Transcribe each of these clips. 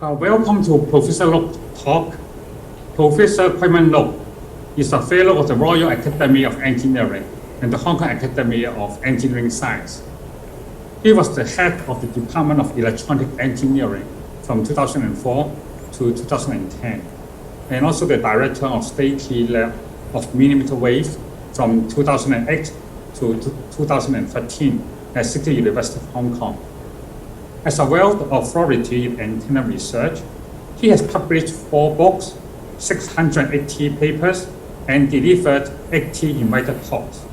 Welcome to Professor Lok's talk. Professor Kwai Lok is a fellow of the Royal Academy of Engineering and the Hong Kong Academy of Engineering Science. He was the head of the Department of Electronic Engineering from 2004 to 2010, and also the director of State Key Lab of Millimeter Wave from 2008 to 2013 at City University of Hong Kong. As a wealth of authority in antenna research, he has published 4 books, 680 papers, and delivered 80 invited talks.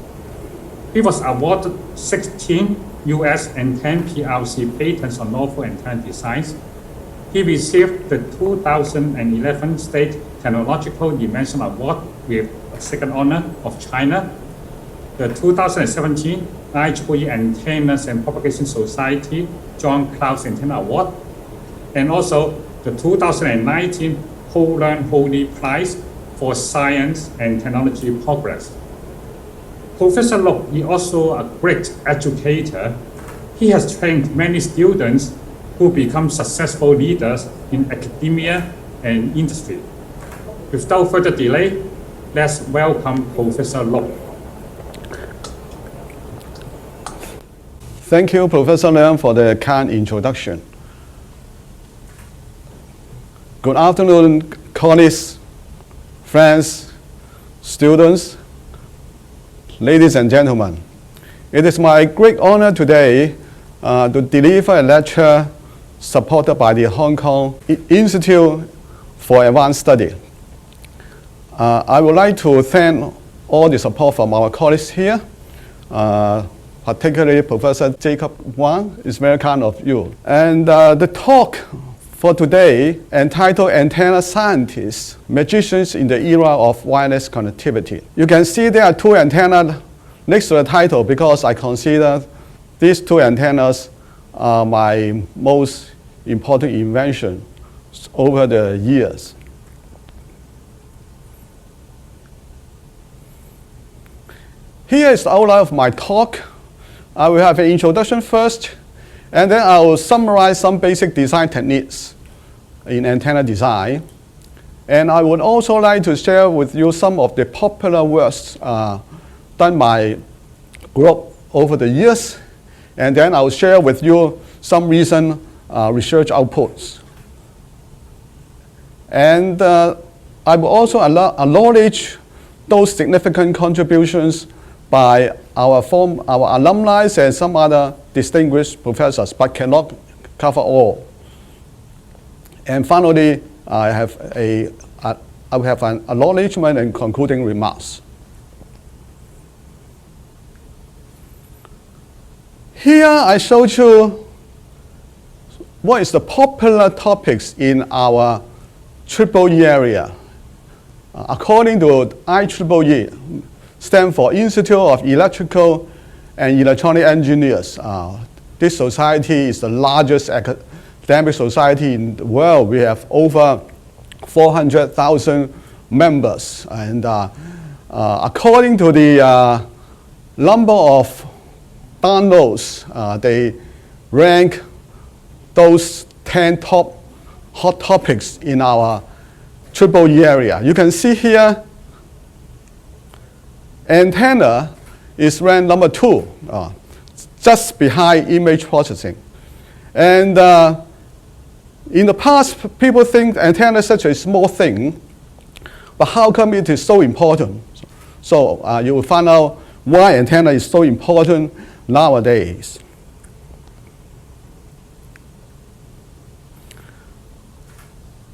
He was awarded 16 US and 10 PRC patents on novel antenna designs. He received the 2011 State Technological Invention Award with a second honor of China, the 2017 IEEE Antennas and Propagation Society John Clouse Antenna Award, and also the 2019 Poland Holy Prize for Science and Technology Progress. Professor Lok is also a great educator. He has trained many students who become successful leaders in academia and industry. Without further delay, let's welcome Professor Lok. Thank you, Professor Leung, for the kind introduction. Good afternoon, colleagues, friends, students, ladies and gentlemen. It is my great honor today to deliver a lecture supported by the Hong Kong Institute for Advanced Study. I would like to thank all the support from our colleagues here, particularly Professor Jacob Wang. It's very kind of you. And the talk for today entitled Antenna Scientists, Magicians in the Era of Wireless Connectivity. You can see there are 2 antennas next to the title because I consider these 2 antennas are my most important invention over the years. Here is the outline of my talk. I will have an introduction first, and then I will summarize some basic design techniques in antenna design. And I would also like to share with you some of the popular works done by group over the years. And then I will share with you some recent research outputs. And I will also acknowledge those significant contributions by our alumni and some other distinguished professors, but cannot cover all. And finally, I will have an acknowledgement and concluding remarks. Here I showed you what is the popular topics in our EEE area. According to IEEE, stand for Institute of Electrical and Electronic Engineers. This society is the largest academic society in the world. We have over 400,000 members. And according to the number of downloads, they rank those 10 top hot topics in our EEE area. You can see here, antenna is ranked number 2, just behind image processing. And in the past, people think antenna is such a small thing, but how come it is so important? So you will find out why antenna is so important nowadays.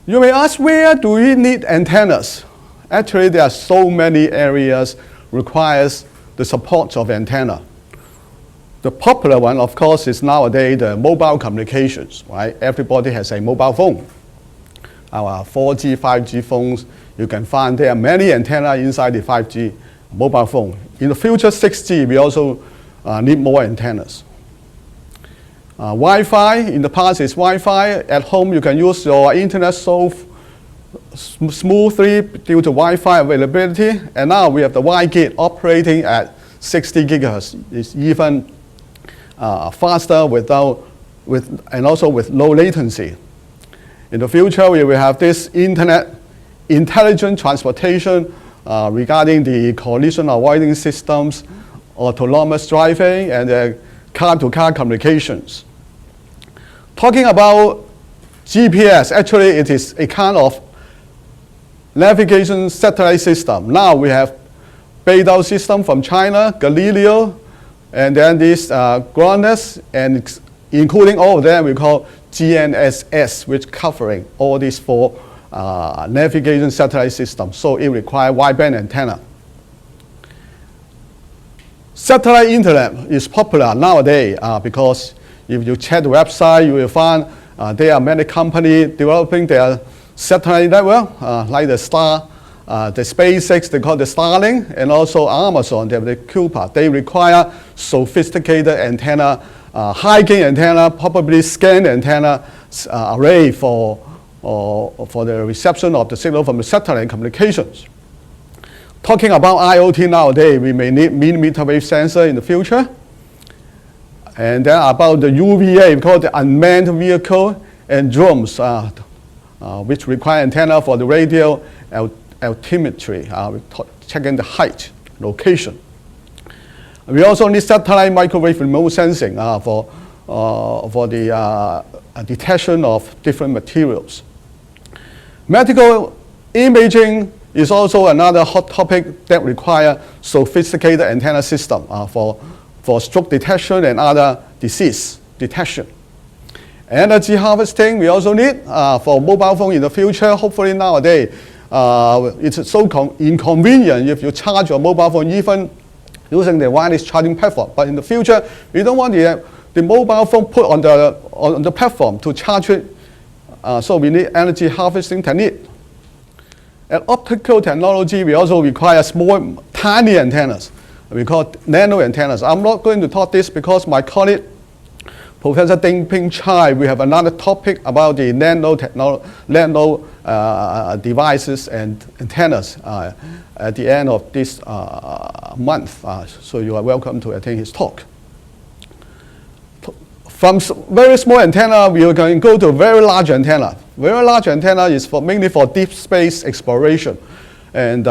You may ask, where do we need antennas? Actually, there are so many areas requires the support of antenna. The popular one, of course, is nowadays the mobile communications, right? Everybody has a mobile phone. Our 4G, 5G phones, you can find there are many antennas inside the 5G mobile phone. In the future, 6G, we also need more antennas. Wi-Fi, in the past is Wi-Fi. At home, you can use your internet so smoothly due to Wi-Fi availability. And now we have the Wi-Gate operating at 60 gigahertz. It's even faster and also with low latency. In the future, we will have this internet intelligent transportation regarding the collision avoiding systems, autonomous driving, and car-to-car communications. Talking about GPS, actually it is a kind of navigation satellite system. Now we have Beidou system from China, Galileo, and then this GLONASS, and including all of them we call GNSS, which covering all these 4 navigation satellite systems. So it requires wideband antenna. Satellite internet is popular nowadays because if you check the website, you will find there are many companies developing their satellite network, like the SpaceX, they call the Starlink, and also Amazon, they have the Kuiper. They require sophisticated antenna, high-gain antenna, probably scan antenna array for the reception of the signal from the satellite communications. Talking about IoT nowadays, we may need millimeter wave sensor in the future. And then about the UVA, we call the unmanned vehicle, and drones, which require antenna for the radio altimetry, checking the height, location. We also need satellite microwave remote sensing for the detection of different materials. Medical imaging is also another hot topic that require sophisticated antenna system for stroke detection and other disease detection. Energy harvesting we also need for mobile phone in the future. Hopefully nowadays it's so inconvenient if you charge your mobile phone even using the wireless charging platform. But in the future, we don't want the mobile phone put on the platform to charge it. So we need energy harvesting technique. And optical technology, we also require small, tiny antennas. We call nano antennas. I'm not going to talk this because my colleague, Professor Ding Ping Chai, we have another topic about the nano devices and antennas at the end of this month. So you are welcome to attend his talk. From very small antenna, we are going to go to very large antenna. Very large antenna is mainly for deep space exploration. And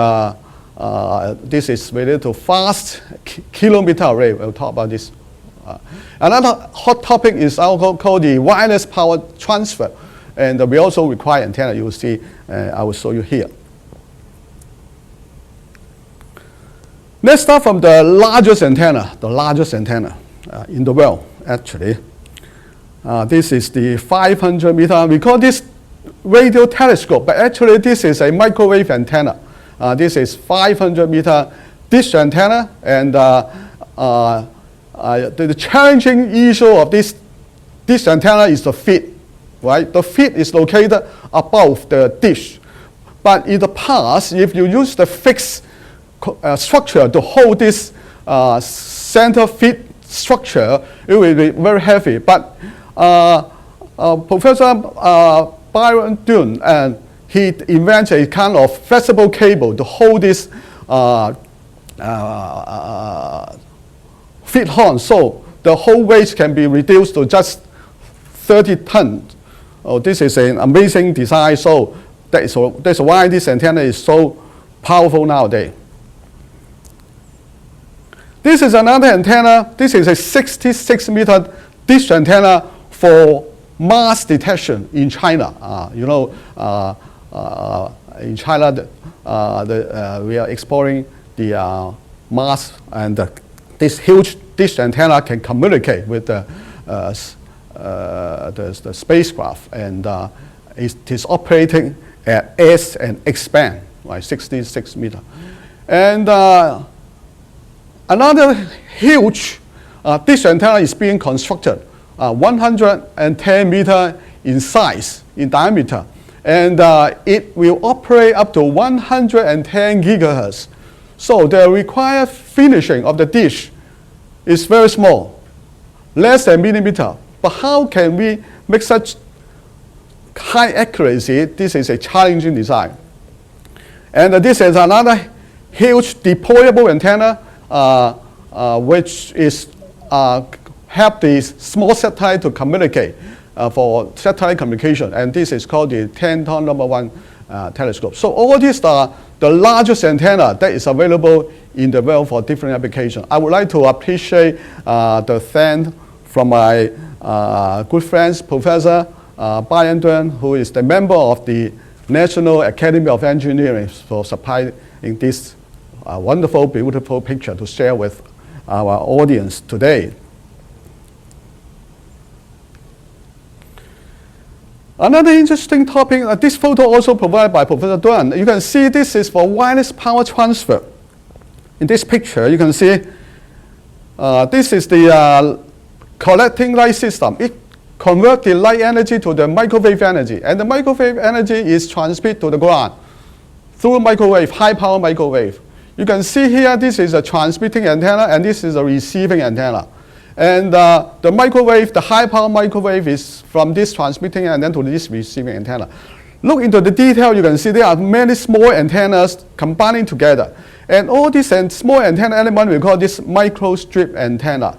this is related to fast kilometer array. We'll talk about this. Another hot topic is called the wireless power transfer. And we also require antenna. You will see, I will show you here. Let's start from the largest antenna in the world, actually. This is the 500 meter. We call this radio telescope, but actually this is a microwave antenna. This is 500 meter dish antenna, and the challenging issue of this antenna is the feed, right? The feed is located above the dish. But in the past, if you use the fixed structure to hold this center feed structure, it will be very heavy. But Professor Byron Dunn, and he invented a kind of flexible cable to hold this feed horn, so the whole weight can be reduced to just 30 tons. Oh, this is an amazing design, so that's why this antenna is so powerful nowadays. This is another antenna. This is a 66 meter dish antenna for Mars detection in China. In China, we are exploring the Mars, and this huge dish antenna can communicate with the spacecraft, and it is operating at S and X band, right, 66 meter. And another huge dish antenna is being constructed, 110 meter in size, in diameter, and it will operate up to 110 gigahertz. So the required finishing of the dish is very small, less than millimeter. But how can we make such high accuracy? This is a challenging design. And this is another huge deployable antenna, which is help the small satellite to communicate. for satellite communication, and this is called the 10-ton #1 telescope. So all these are the largest antenna that is available in the world for different applications. I would like to appreciate the thanks from my good friends, Professor Brian Dunn, who is the member of the National Academy of Engineering, for supplying this wonderful, beautiful picture to share with our audience today. Another interesting topic, this photo also provided by Professor Dunn. You can see this is for wireless power transfer. In this picture, you can see this is the collecting light system. It converts the light energy to the microwave energy, and the microwave energy is transmitted to the ground through microwave, high power microwave. You can see here, this is a transmitting antenna, and this is a receiving antenna. And the microwave, the high power microwave, is from this transmitting antenna to this receiving antenna. Look into the detail, you can see there are many small antennas combining together. And all these small antenna elements, we call this microstrip antenna.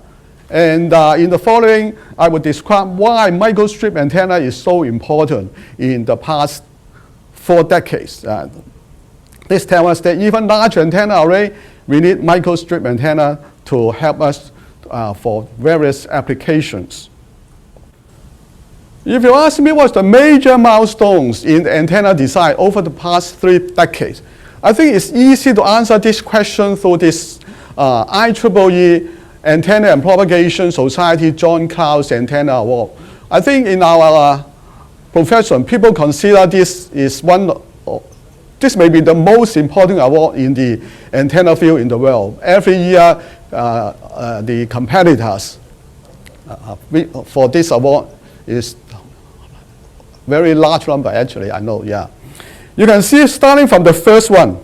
And in the following, I will describe why microstrip antenna is so important in the past 4 decades. This tells us that even large antenna array, we need microstrip antenna to help us for various applications. If you ask me what's the major milestones in the antenna design over the past 3 decades, I think it's easy to answer this question through this IEEE Antenna and Propagation Society John Clouds Antenna Award. I think in our profession, people consider this is this may be the most important award in the antenna field in the world. Every year, the competitors for this award is very large number, actually, I know, yeah. You can see starting from the first one,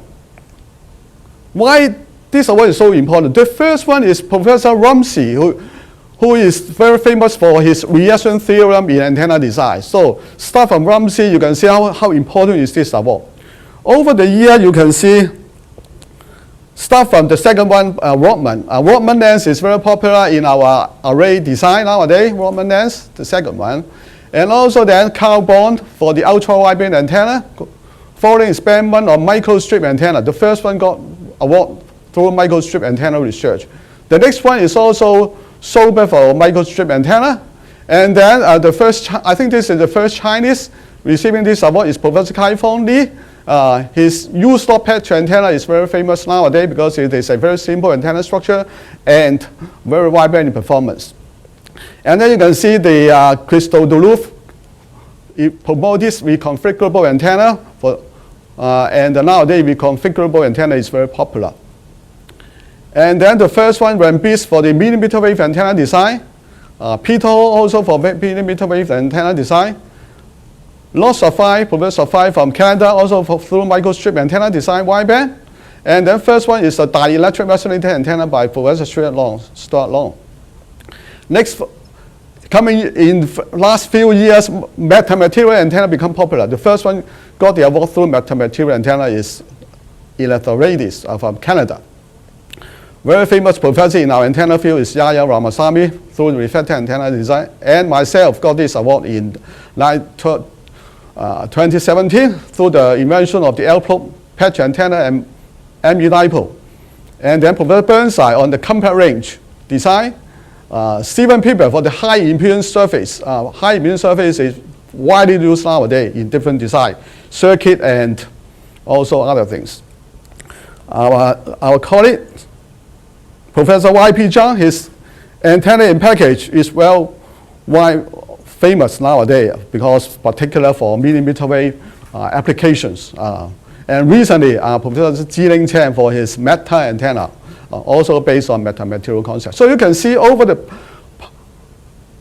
why this award is so important. The first one is Professor Rumsey, who is very famous for his reaction theorem in antenna design. So start from Rumsey, you can see how important is this award. Over the year, you can see, start from the second one, Rodman. Rodman lens is very popular in our array design nowadays, Rodman lens, the second one. And also then Carl Bond for the ultra-wideband antenna. Following is Bellman on microstrip antenna. The first one got award through microstrip antenna research. The next one is also Sober for microstrip antenna. And then I think this is the first Chinese receiving this award is Professor Kai-Fong Lee. His U-stop patch antenna is very famous nowadays because it is a very simple antenna structure and very wideband in performance. And then you can see the Crystal Duluth. It promotes this reconfigurable antenna, and nowadays reconfigurable antenna is very popular. And then the first one, Rambis for the millimeter wave antenna design. Peter also for millimeter wave antenna design. Lord Safai, Professor Safai from Canada, also through microstrip antenna design wideband. And then first one is a dielectric resonator antenna by Professor Stuart Long. Next, coming in last few years, metamaterial antenna become popular. The first one got the award through metamaterial antenna is Electroradis from Canada. Very famous professor in our antenna field is Yaya Ramasamy through the reflector antenna design, and myself got this award in 2017 through the invention of the L-probe patch antenna and ME dipole. And then Professor Burnside on the compact range design. Stephen Piper for the high impedance surface. High impedance surface is widely used nowadays in different design, circuit and also other things. Our colleague, Professor Y.P. Zhang, his antenna in package is famous nowadays because particular for millimeter wave applications. And recently, Professor Jiling Chen for his meta antenna, also based on metamaterial concept. So you can see over the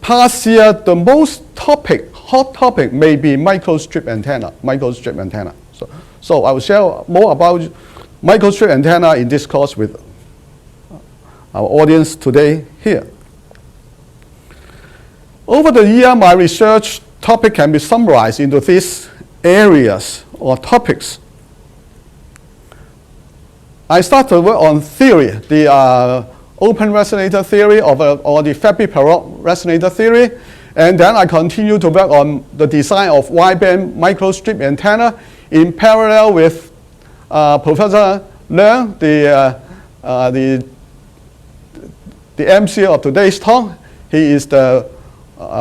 past year, the most hot topic may be microstrip antenna. So I will share more about microstrip antenna in this course with our audience today here. Over the year, my research topic can be summarized into these areas or topics. I started to work on theory, the open resonator theory or the Fabry-Perot resonator theory. And then I continue to work on the design of wideband microstrip antenna in parallel with Professor Leung, the MC of today's talk. He is the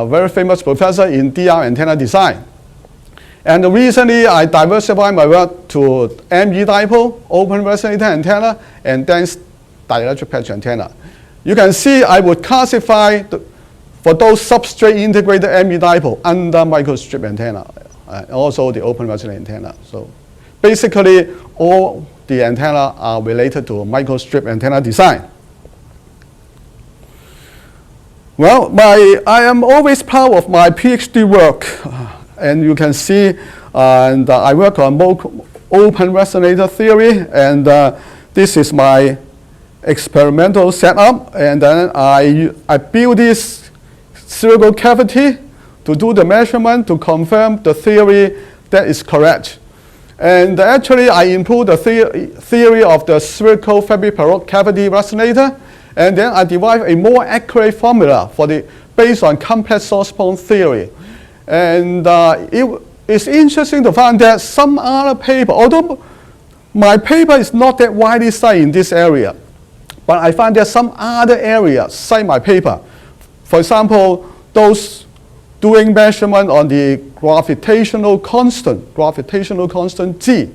very famous professor in DR antenna design. And recently, I diversified my work to ME dipole, open resonator antenna, and dense dielectric patch antenna. You can see I would classify for those substrate integrated ME dipole under microstrip antenna, also the open resonator antenna. So basically, all the antenna are related to microstrip antenna design. Well, I am always proud of my PhD work. And you can see, I work on open resonator theory, and this is my experimental setup. And then I build this spherical cavity to do the measurement to confirm the theory that is correct. And actually, I improved the theory of the spherical Fabry-Perot cavity resonator, and then I derived a more accurate formula based on complex source point theory. And it's interesting to find that some other paper, although my paper is not that widely cited in this area, but I find that some other areas cite my paper. For example, those doing measurement on the gravitational constant G,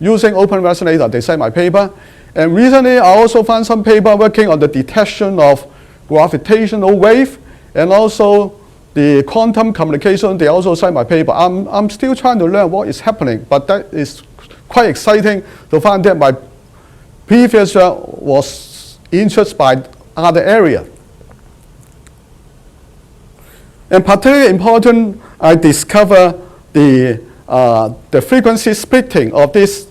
using open resonator, they cite my paper. And recently, I also found some paper working on the detection of gravitational wave, and also the quantum communication, they also cite my paper. I'm still trying to learn what is happening, but that is quite exciting to find that my previous work was interested by other area. And particularly important, I discover the frequency splitting of these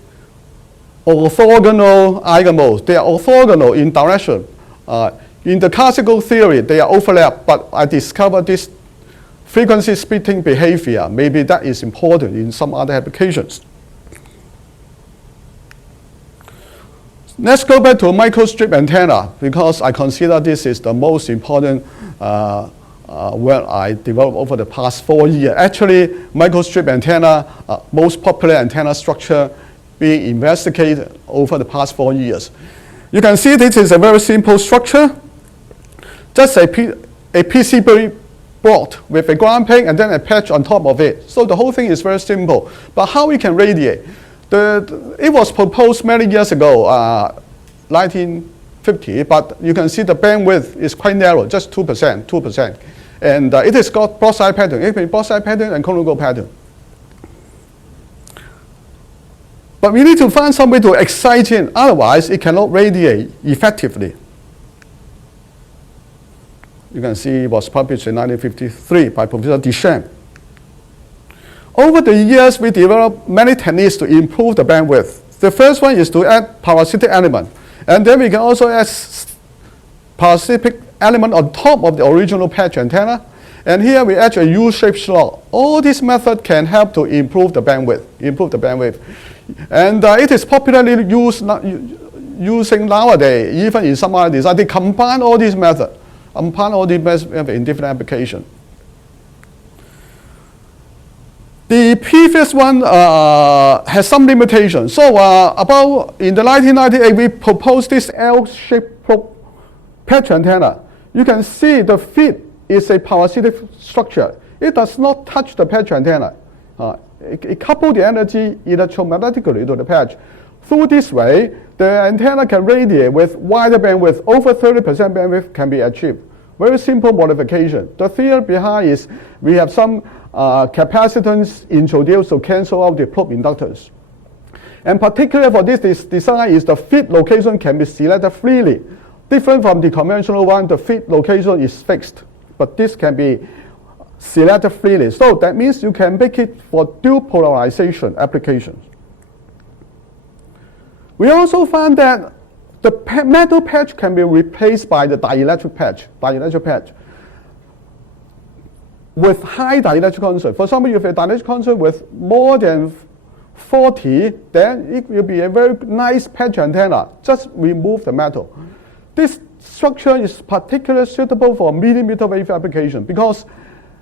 orthogonal eigenmodes. They are orthogonal in direction. In the classical theory, they are overlap, but I discovered this frequency splitting behavior. Maybe that is important in some other applications. Let's go back to microstrip antenna, because I consider this is the most important work I developed over the past 4 years. Actually, microstrip antenna, most popular antenna structure being investigated over the past 4 years. You can see this is a very simple structure, just a PCB board with a ground plane and then a patch on top of it. So the whole thing is very simple. But how we can radiate? It was proposed many years ago, 1950, but you can see the bandwidth is quite narrow, just 2%. And it has got broadside pattern. It can be broadside pattern and conical pattern. But we need to find some way to excite it, otherwise it cannot radiate effectively. You can see it was published in 1953 by Professor Deschamps. Over the years, we developed many techniques to improve the bandwidth. The first one is to add parasitic element. And then we can also add parasitic element on top of the original patch antenna. And here we add a U-shaped slot. All these methods can help to improve the bandwidth. And it is popularly used using nowadays, even in some other design. They combine all these methods. In different applications. The previous one has some limitations. So in the 1998, we proposed this L-shaped patch antenna. You can see the feed is a parasitic structure. It does not touch the patch antenna. It coupled the energy electromagnetically to the patch. Through this way, the antenna can radiate with wider bandwidth. Over 30% bandwidth can be achieved. Very simple modification. The theory behind is we have some capacitance introduced to cancel out the probe inductance. And particularly for this design is the feed location can be selected freely. Different from the conventional one, the feed location is fixed. But this can be selected freely. So that means you can make it for dual polarization applications. We also found that the metal patch can be replaced by the dielectric patch with high dielectric constant. For example, if a dielectric constant with more than 40, then it will be a very nice patch antenna. Just remove the metal. This structure is particularly suitable for millimeter wave application because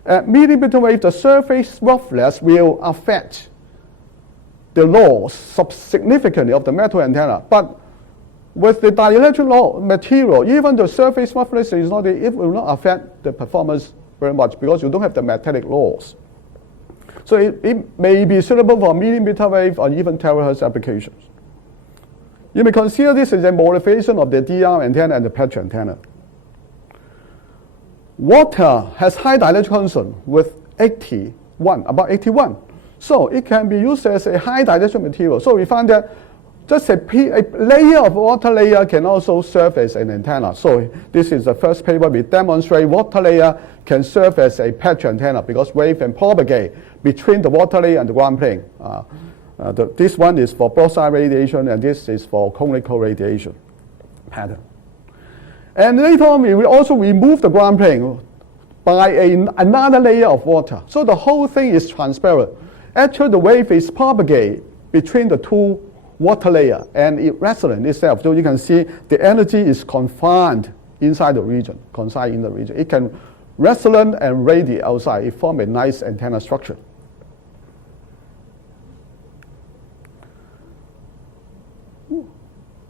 At millimeter wave, the surface roughness will affect the loss significantly of the metal antenna. But with the dielectric material, even the surface roughness is not, it will not affect the performance very much because you don't have the magnetic loss. So it may be suitable for millimeter wave or even terahertz applications. You may consider this as a modification of the DR antenna and the patch antenna. Water has high dielectric constant with 81, about 81. So it can be used as a high dielectric material. So we found that just a layer of water layer can also serve as an antenna. So this is the first paper we demonstrate water layer can serve as a patch antenna because wave can propagate between the water layer and the ground plane. This one is for broadside radiation and this is for conical radiation pattern. And later on we will also remove the ground plane by another layer of water. So the whole thing is transparent. Actually the wave is propagated between the two water layer and it resonant itself. So you can see the energy is confined inside the region, confined in the region. It can resonate and radiate outside. It forms a nice antenna structure.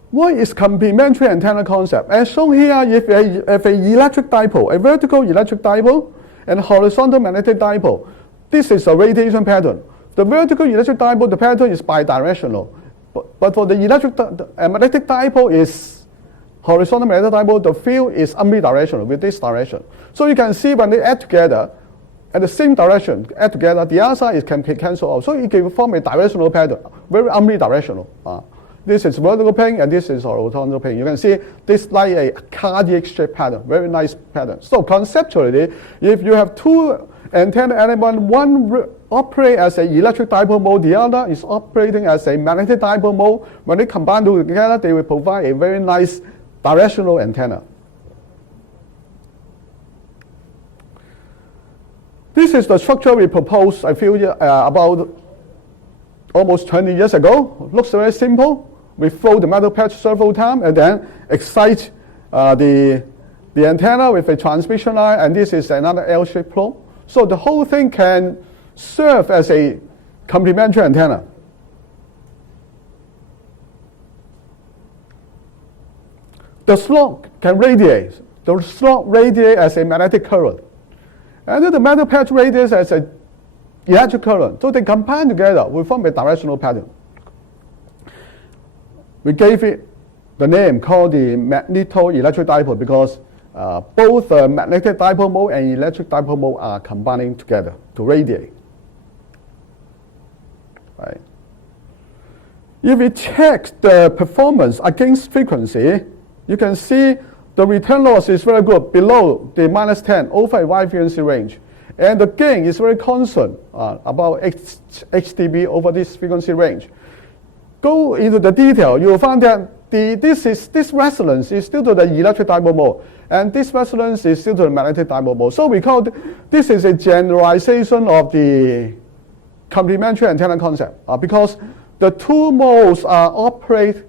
What is complementary antenna concept? As shown here, if an electric dipole, a vertical electric dipole and a horizontal magnetic dipole, this is a radiation pattern. The vertical electric dipole, the pattern is bidirectional. But for the magnetic dipole is horizontal magnetic dipole, the field is omnidirectional with this direction. So you can see when they add together, at the same direction, add together, the other side can cancel out. So it can form a directional pattern, very omnidirectional. This is vertical plane and this is horizontal plane. You can see this like a cardiac shape pattern, very nice pattern. So conceptually, if you have two antenna elements, one operate as an electric dipole mode, the other is operating as a magnetic dipole mode. When they combine together, they will provide a very nice directional antenna. This is the structure we proposed about almost 20 years ago. Looks very simple. We throw the metal patch several times and then excite the antenna with a transmission line, and this is another L-shaped probe. So the whole thing can serve as a complementary antenna. The slot can radiate. The slot radiates as a magnetic current. And then the metal patch radiates as an electric current. So they combine together, we form a directional pattern. We gave it the name called the magneto-electric dipole because both the magnetic dipole mode and electric dipole mode are combining together to radiate. Right. If we check the performance against frequency, you can see the return loss is very good, below the -10 over a wide frequency range. And the gain is very constant, about 8 dB over this frequency range. Go into the detail, you will find that this resonance is still to the electric dipole mode, and this resonance is still to the magnetic dipole mode. So we call this is a generalization of the complementary antenna concept, because the two modes are operate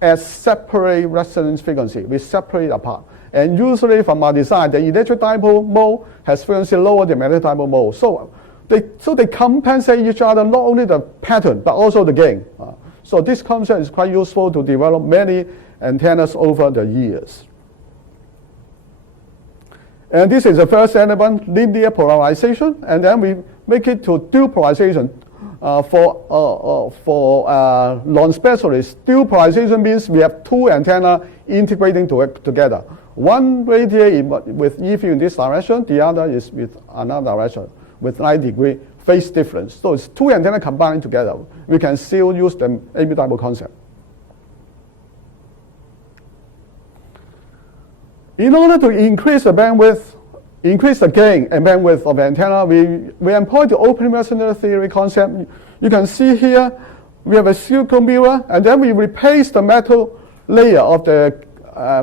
as separate resonance frequency. We separate apart. And usually from our design, the electric dipole mode has frequency lower than magnetic dipole mode. So they compensate each other, not only the pattern, but also the gain. So this concept is quite useful to develop many antennas over the years. And this is the first element, linear polarization, and then we make it to dual polarization. For non-specialists, dual polarization means we have two antennas integrating together. One radiates with E field in this direction, the other is with another direction with 90-degree phase difference. So it's two antennas combining together. We can still use the amidipole concept. In order to increase the bandwidth, increase the gain and bandwidth of the antenna, we employ the open resonator theory concept. You can see here we have a silicon mirror, and then we replace the metal layer of the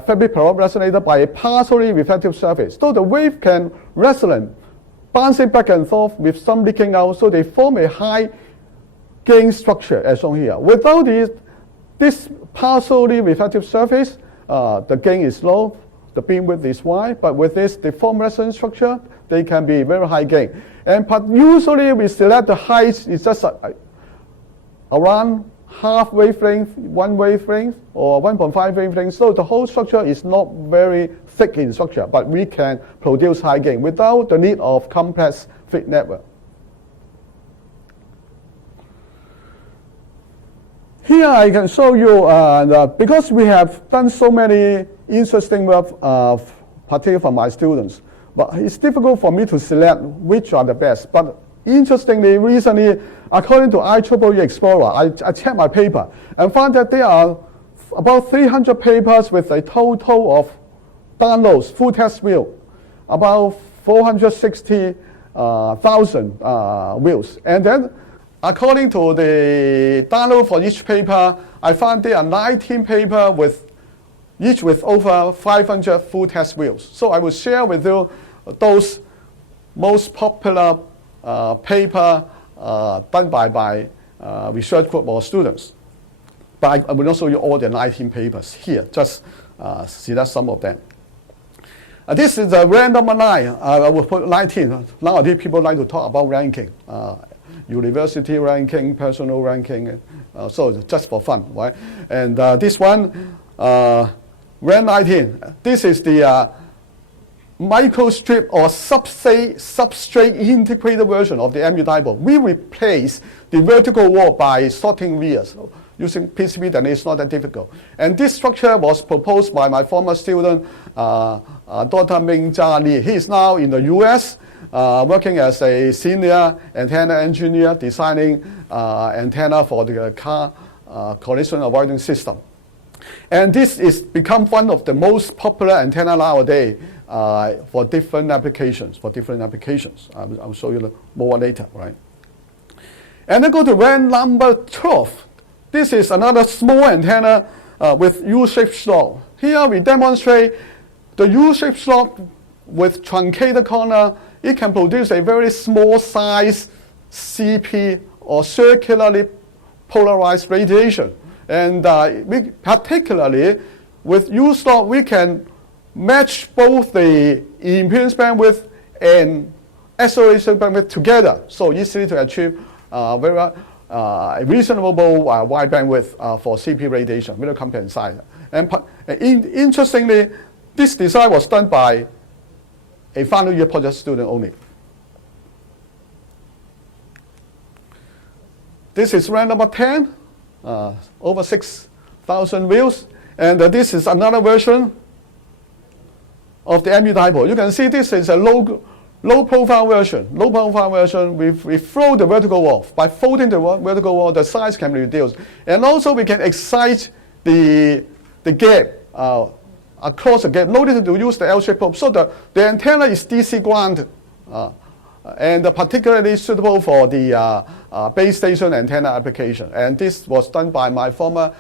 fabric perovskite resonator by a partially reflective surface. So the wave can resonate, bouncing back and forth with some leaking out, so they form a high gain structure as shown here. Without this partially reflective surface, the gain is low, the beam width is wide, but with this deformed resonance structure, they can be very high gain. But usually we select the height is just around half wavelength, 1 wavelength, or 1.5 wavelength. So the whole structure is not very thick in structure, but we can produce high gain without the need of complex feed network. Here I can show you, because we have done so many interesting work, particularly for my students, but it's difficult for me to select which are the best. But interestingly, recently, according to IEEE Explorer, I checked my paper and found that there are about 300 papers with a total of downloads, full text view, about 460,000 views. And then, according to the download for each paper, I found there are 19 papers each with over 500 full text views. So I will share with you those most popular paper done by research group or students. But I will not show you all the 19 papers here, just select some of them. This is a random line. I will put 19. Nowadays people like to talk about ranking. University ranking, personal ranking, so just for fun, right? And this one, RAN 19. This is the microstrip or substrate integrated version of the MU dipole. We replace the vertical wall by sorting vias using PCB, then it's not that difficult. And this structure was proposed by my former student, Dr. Ming Jia Li. He is now in the US, working as a senior antenna engineer, designing antenna for the car collision avoidance system. And this is become one of the most popular antenna nowadays for different applications. I'll show you more later, right? And then go to RAN number 12. This is another small antenna with U-shaped slot. Here we demonstrate the U-shaped slot with truncated corner. It can produce a very small size CP or circularly polarized radiation. And we, particularly with U-slot, we can match both the impedance bandwidth and acceleration bandwidth together, so easily to achieve very reasonable wide bandwidth for CP radiation, very compact size. And interestingly, this design was done by a final year project student only. This is RAN number 10, over 6,000 views, and this is another version of the MU dipole. You can see this is a low profile version. Low profile version, we throw the vertical wall. By folding the vertical wall, the size can be reduced. And also we can excite the gap across the gap. Notice to use the L-shaped probe. So the antenna is DC grounded and particularly suitable for the base station antenna application. And this was done by my former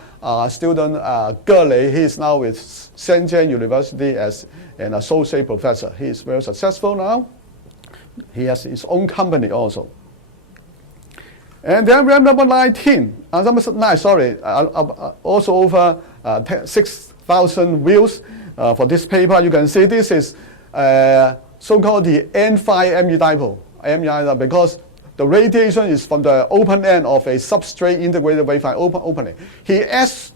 student, Ge Lei. He is now with Shenzhen University as an associate professor. He is very successful now. He has his own company also. And then RAN number 19, number 9, sorry, also over 6,000 views for this paper. You can see this is so-called the N5 MU dipole, because the radiation is from the open end of a substrate integrated waveform opening. He adds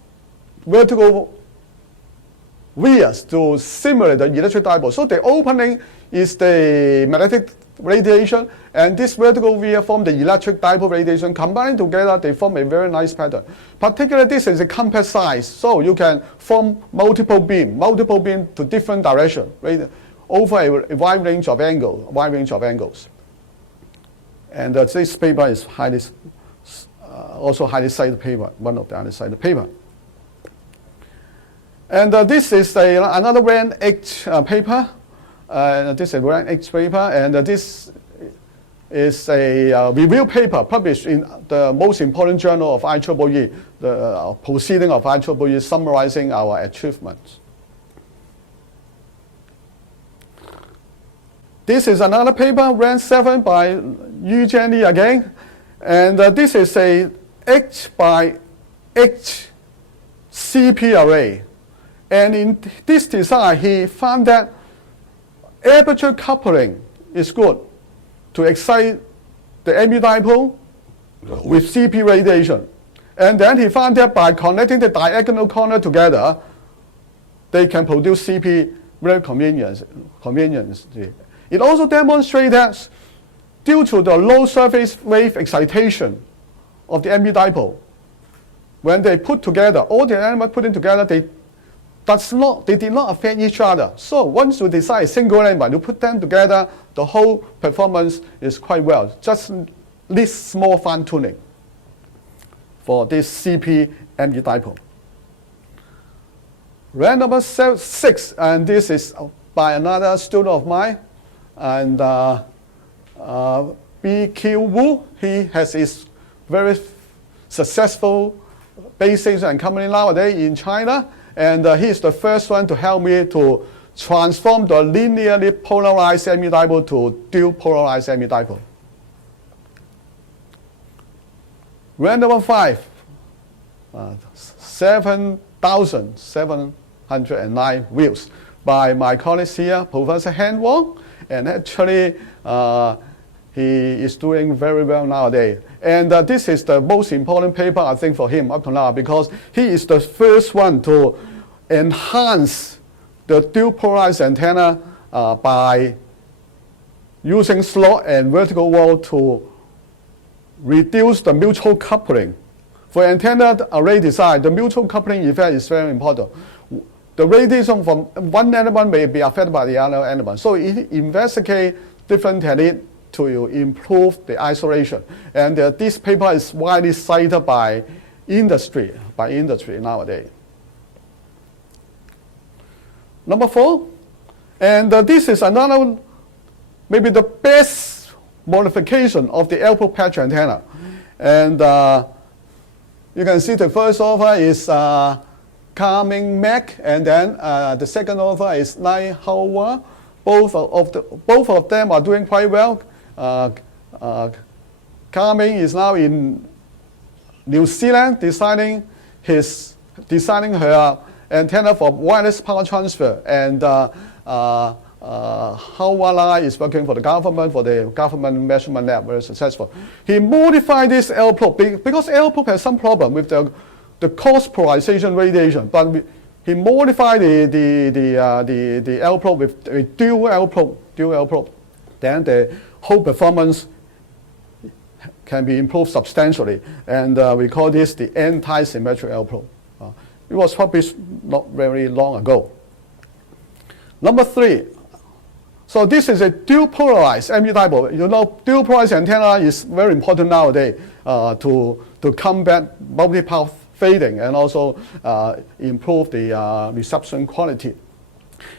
vertical vias to simulate the electric dipole. So the opening is the magnetic radiation, and this vertical via form the electric dipole radiation. Combining together, they form a very nice pattern. Particularly, this is a compact size, so you can form multiple beam to different direction, right, over a wide range of angles. And this paper is also highly cited paper, one of the highly cited paper. And this is another RAN 8 paper. This is a RAN 8 paper, and this is a review paper published in the most important journal of IEEE, the proceeding of IEEE, summarizing our achievements. This is another paper, RAN 7 by Yu Jianli again, and this is a H by H CP array. And in this design, he found that aperture coupling is good to excite the MU dipole with CP radiation. And then he found that by connecting the diagonal corner together, they can produce CP very conveniently. It also demonstrates that due to the low surface wave excitation of the MU dipole, when they put together, all the elements put in together, they did not affect each other. So once you decide a single element, you put them together, the whole performance is quite well. Just this small fine tuning for this CP MU dipole. Round number 6, and this is by another student of mine, and B.Q. Wu. He has his very successful basics and company nowadays in China, and he is the first one to help me to transform the linearly polarized MU dipole to dual polarized MU dipole. Round number 5, 7,709 views by my colleagues here, Professor Han Wang, and actually he is doing very well nowadays. And this is the most important paper, I think, for him up to now, because he is the first one to enhance the dual polarized antenna by using slot and vertical wall to reduce the mutual coupling. For antenna array design, the mutual coupling effect is very important. The radiation from one element may be affected by the other element. So it investigates different techniques to improve the isolation. And this paper is widely cited by industry nowadays. Number 4, and this is another, maybe the best modification of the L-probe patch antenna. And you can see the first offer is Carming Mac, and then the second offer is Nai Hawa. Both of them are doing quite well. Carming is now in New Zealand designing her antenna for wireless power transfer, and Hawala is working for the government measurement lab, very successful. He modified this L-probe because L-probe has some problem with the cross polarization radiation, but he modified the L-probe with a dual L-probe. Then the whole performance can be improved substantially, and we call this the anti-symmetric L-probe. It was published not very long ago. Number 3. So this is a dual polarized MU dipole. You know, dual polarized antenna is very important nowadays to combat multi-path fading and also improve the reception quality.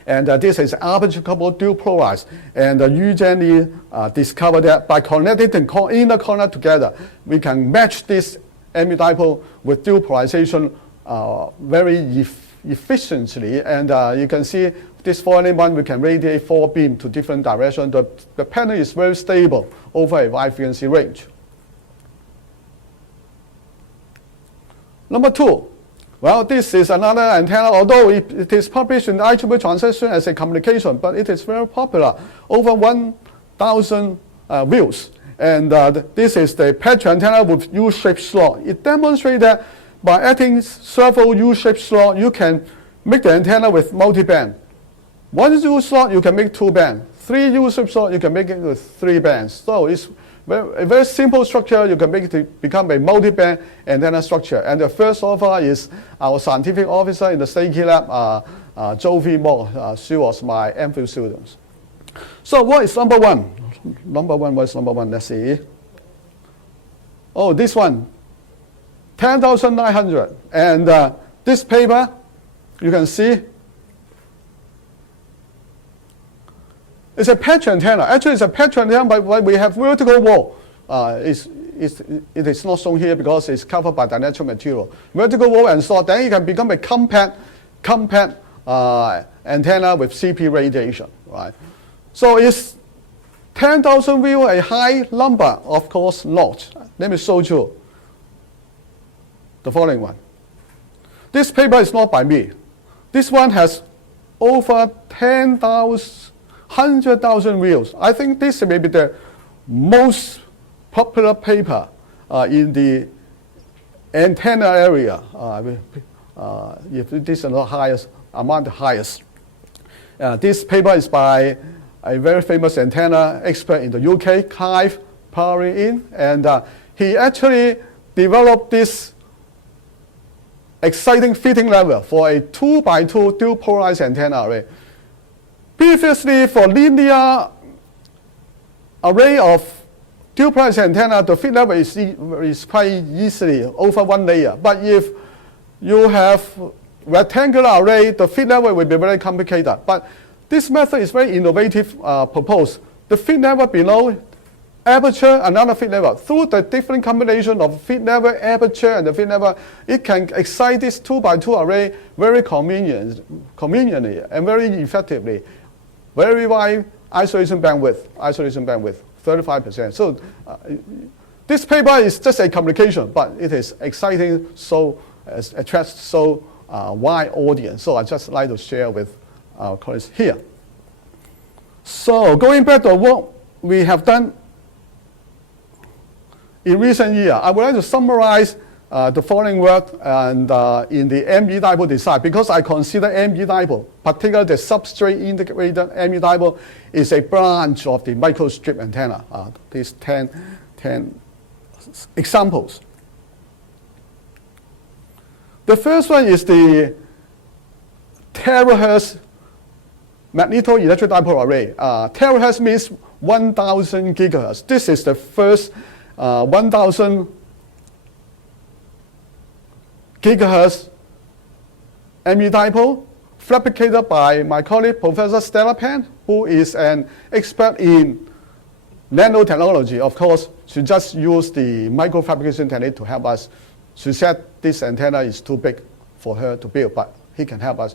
And this is aperture coupled dual polarized. And Eugenie discovered that by connecting the inner corner together, we can match this MU dipole with dual polarization very efficiently. And you can see this 4 element, we can radiate 4 beams to different directions. The pattern is very stable over a wide frequency range. Number 2. Well, this is another antenna, although it is published in the IEEE translation as a communication, but it is very popular, over 1,000 views. And this is the patch antenna with U-shaped slot. It demonstrates that by adding several U-shaped slot, you can make the antenna with multi-band. 1 U slot, you can make 2 bands. 3 U-shaped slot, you can make it with 3 bands. So it's a very simple structure. You can make it to become a multi-band antenna structure. And the first offer is our scientific officer in the Stakey Lab, Zhou Mo. She was my MPhil student. So what is number 1? What is number 1? Let's see. Oh, this one, 10,900. And this paper, you can see, it's a patch antenna. Actually, it's a patch antenna, but we have vertical wall. It is not shown here because it's covered by dielectric material. Vertical wall and slot, then it can become a compact antenna with CP radiation. Right? So is 10,000 view a high number? Of course not. Let me show you the following one. This paper is not by me. This one has over 10,000, 100,000 views. I think this may be the most popular paper in the antenna area. If this is not highest, among the highest. This paper is by a very famous antenna expert in the UK, Kwai, and he actually developed this exciting fitting level for a 2x2 dual polarized antenna array. Previously, for linear array of dual polarized antenna, the fit level is quite easily over one layer. But if you have rectangular array, the fit level will be very complicated. But this method is very innovative proposed. The fit level below aperture, another fit level. Through the different combination of fit level, aperture, and the fit level, it can excite this 2x2 array very conveniently and very effectively. Very wide isolation bandwidth, 35%. So this paper is just a communication, but it is exciting, so attracts so wide audience. So I just like to share with our colleagues here. So going back to what we have done in recent years, I would like to summarize the following work and in the ME dipole design, because I consider ME dipole, particularly the substrate integrated ME dipole, is a branch of the microstrip antenna. These 10 examples. The first one is the terahertz magneto-electric dipole array. Terahertz means 1,000 gigahertz. This is the first 1,000 gigahertz ME dipole, fabricated by my colleague Professor Stella Pan, who is an expert in nanotechnology. Of course, she just used the microfabrication technique to help us. She said this antenna is too big for her to build, but he can help us.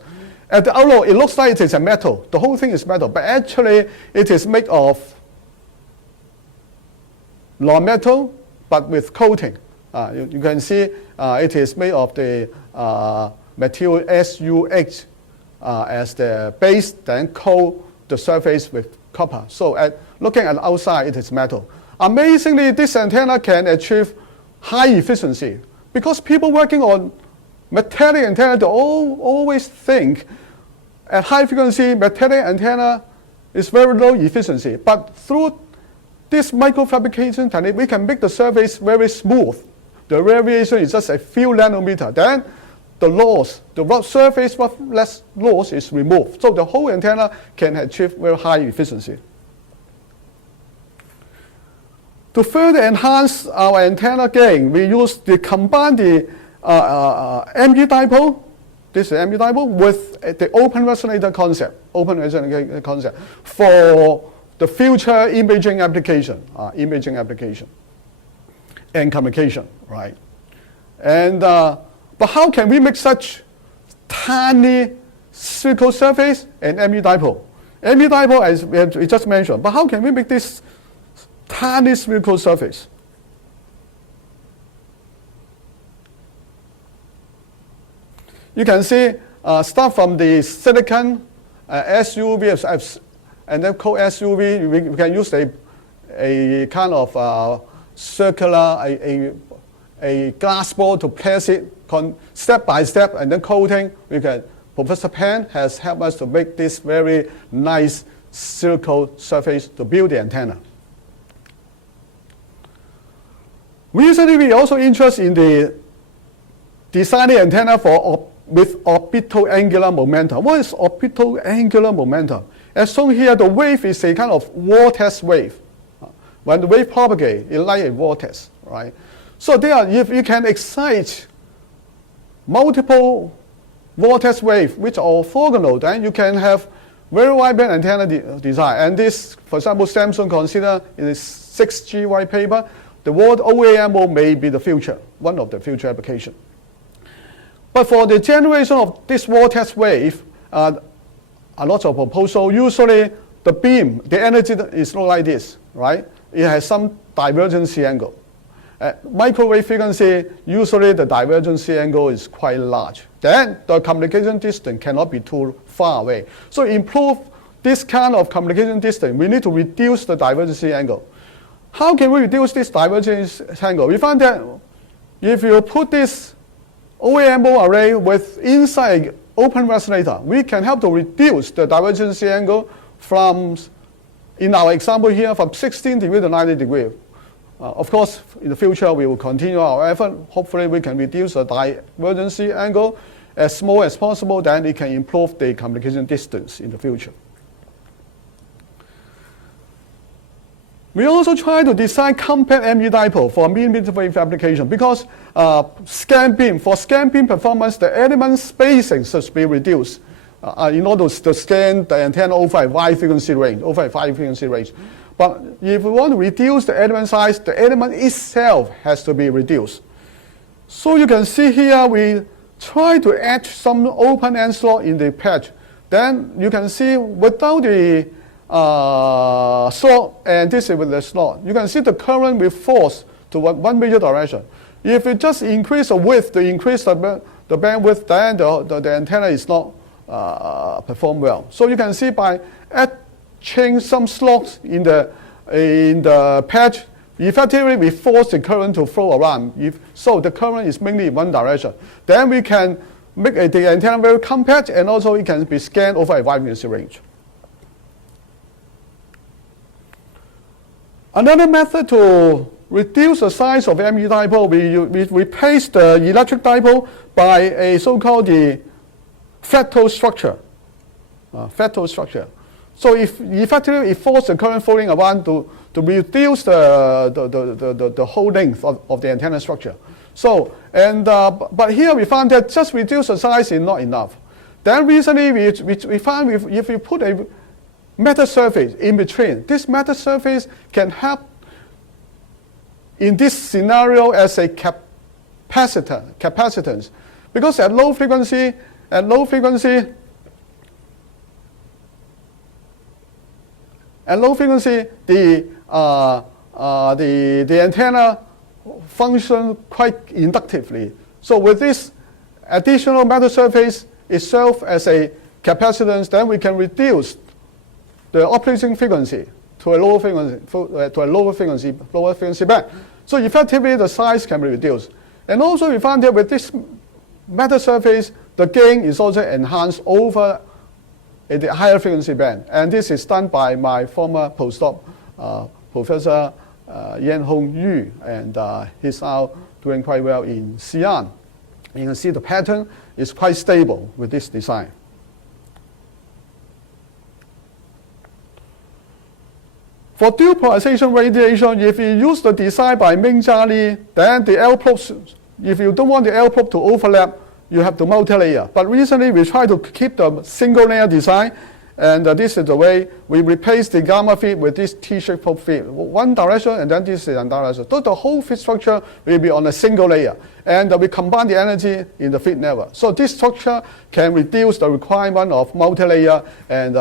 At the outlook, it looks like it is a metal. The whole thing is metal, but actually it is made of non-metal, but with coating. You can see it is made of the material SUH as the base, then coat the surface with copper. So looking at the outside, it is metal. Amazingly, this antenna can achieve high efficiency, because people working on metallic antenna, they always think at high frequency metallic antenna is very low efficiency. But through this microfabrication technique, we can make the surface very smooth. The variation is just a few nanometers. Then the loss, the rough surface roughness loss is removed. So the whole antenna can achieve very high efficiency. To further enhance our antenna gain, we combine the ME dipole, this is ME dipole, with the open resonator concept, for the future imaging application, and communication, right? And but how can we make such tiny spherical surface and ME dipole? ME dipole, as we just mentioned, but how can we make this tiny spherical surface? You can see, start from the silicon SUV, and then called SUV. We can use a kind of circular, a glass ball to place it step by step, and then coating. Professor Pan has helped us to make this very nice spherical surface to build the antenna. Recently, we also interested in the designing antenna with orbital angular momentum. What is orbital angular momentum? As shown here, the wave is a kind of vortex wave. When the wave propagates, it's like a vortex, right? So if you can excite multiple vortex waves which are orthogonal, then you can have very wideband antenna design. And this, for example, Samsung consider in the 6G white paper, the word OAMO may be the future, one of the future applications. But for the generation of this vortex wave, a lot of proposals, usually the beam, the energy is not like this, right? It has some divergence angle. At microwave frequency, usually the divergence angle is quite large. Then the communication distance cannot be too far away. So to improve this kind of communication distance, we need to reduce the divergence angle. How can we reduce this divergence angle? We found that if you put this OAMO array with inside open resonator, we can help to reduce the divergence angle from, in our example here, from 16 degrees to 90 degrees. Of course, in the future, we will continue our effort. Hopefully, we can reduce the divergence angle as small as possible, then it can improve the communication distance in the future. We also try to design compact ME dipole for millimeter wave application because for scan beam performance, the element spacing should be reduced in order to scan the antenna over a wide frequency range, But if we want to reduce the element size, the element itself has to be reduced. So you can see here, we try to add some open end slot in the patch. Then you can see without the slot, and this is with the slot, you can see the current will force to one major direction. If you just increase the width to increase the bandwidth, then the antenna is not perform well. So you can see by change some slots in the patch, effectively we force the current to flow around. So the current is mainly in one direction. Then we can make the antenna very compact, and also it can be scanned over a wide frequency range. Another method to reduce the size of ME dipole, we replace the electric dipole by a so-called the fractal structure. So if effectively it forces the current flowing around to reduce the whole length of the antenna structure. So but here we found that just reduce the size is not enough. Then recently we found if we put a metal surface in between, this metal surface can help in this scenario as a capacitance, because at low frequency, the antenna function quite inductively. So with this additional metal surface itself as a capacitance, then we can reduce the operating frequency to a lower frequency band. So effectively, the size can be reduced. And also, we found that with this metal surface, the gain is also enhanced over the higher frequency band. And this is done by my former postdoc, Professor Yan-Hong Yu, and he's now doing quite well in Xi'an. You can see the pattern is quite stable with this design. For dual polarization radiation, if you use the design by Ming-Jia Li, then the L probes, if you don't want the L probe to overlap, you have to multi-layer. But recently, we try to keep the single-layer design, and this is the way we replace the gamma feed with this T-shaped probe feed. One direction, and then this is another direction. So the whole feed structure will be on a single layer, and we combine the energy in the feed network. So this structure can reduce the requirement of multi-layer, and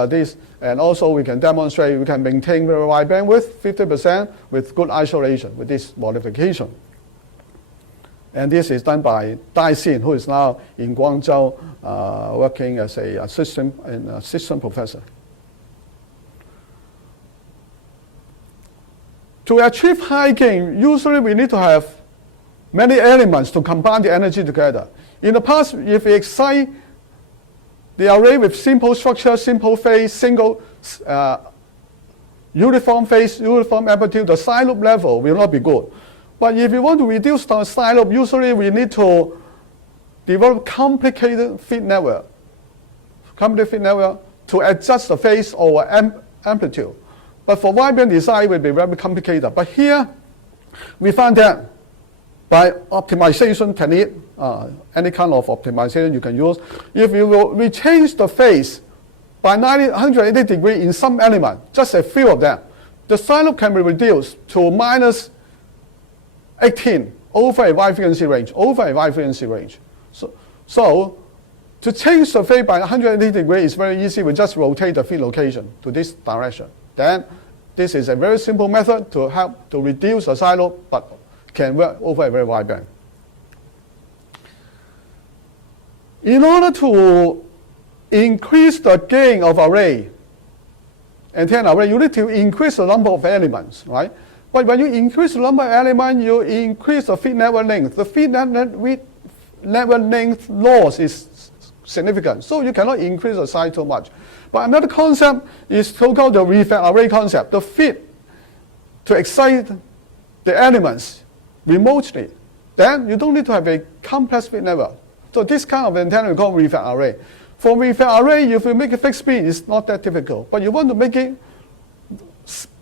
also we can demonstrate we can maintain very wide bandwidth, 50%, with good isolation with this modification. And this is done by Dai Xin, who is now in Guangzhou working as an assistant professor. To achieve high gain, usually we need to have many elements to combine the energy together. In the past, if we excite the array with simple structure, simple phase, single uniform phase, uniform amplitude, the side loop level will not be good. But if you want to reduce the side loop, usually we need to develop complicated feed network to adjust the phase or amplitude. But for wideband design, it will be very complicated. But here, we found that by optimization technique, any kind of optimization you can use, if you will change the phase by 180 degrees in some element, just a few of them, the side loop can be reduced to minus 18 over a wide frequency range, So to change the phase by 180 degrees is very easy. We just rotate the feed location to this direction. Then this is a very simple method to help to reduce the side loop, but can work over a very wide band. In order to increase the gain of array, antenna array, you need to increase the number of elements, right? But when you increase the number of elements, you increase the feed network length. The feed network length loss is significant, so you cannot increase the size too much. But another concept is so-called the reflex array concept. The feed to excite the elements remotely. Then you don't need to have a complex feed network. So this kind of antenna we call reflex array. For reflex array, if you make a fixed beam, it's not that difficult. But you want to make it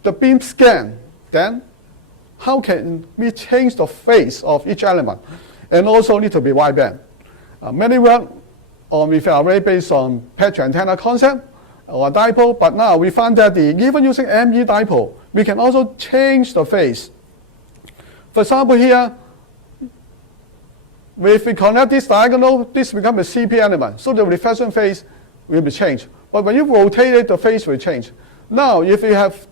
the beam scan, then how can we change the phase of each element? And also need to be wideband. Many work on reflex array based on patch antenna concept or dipole, but now we found that even using ME dipole, we can also change the phase. For example, here, if we connect this diagonal, this becomes a CP element, so the reflection phase will be changed. But when you rotate it, the phase will change. Now, if you have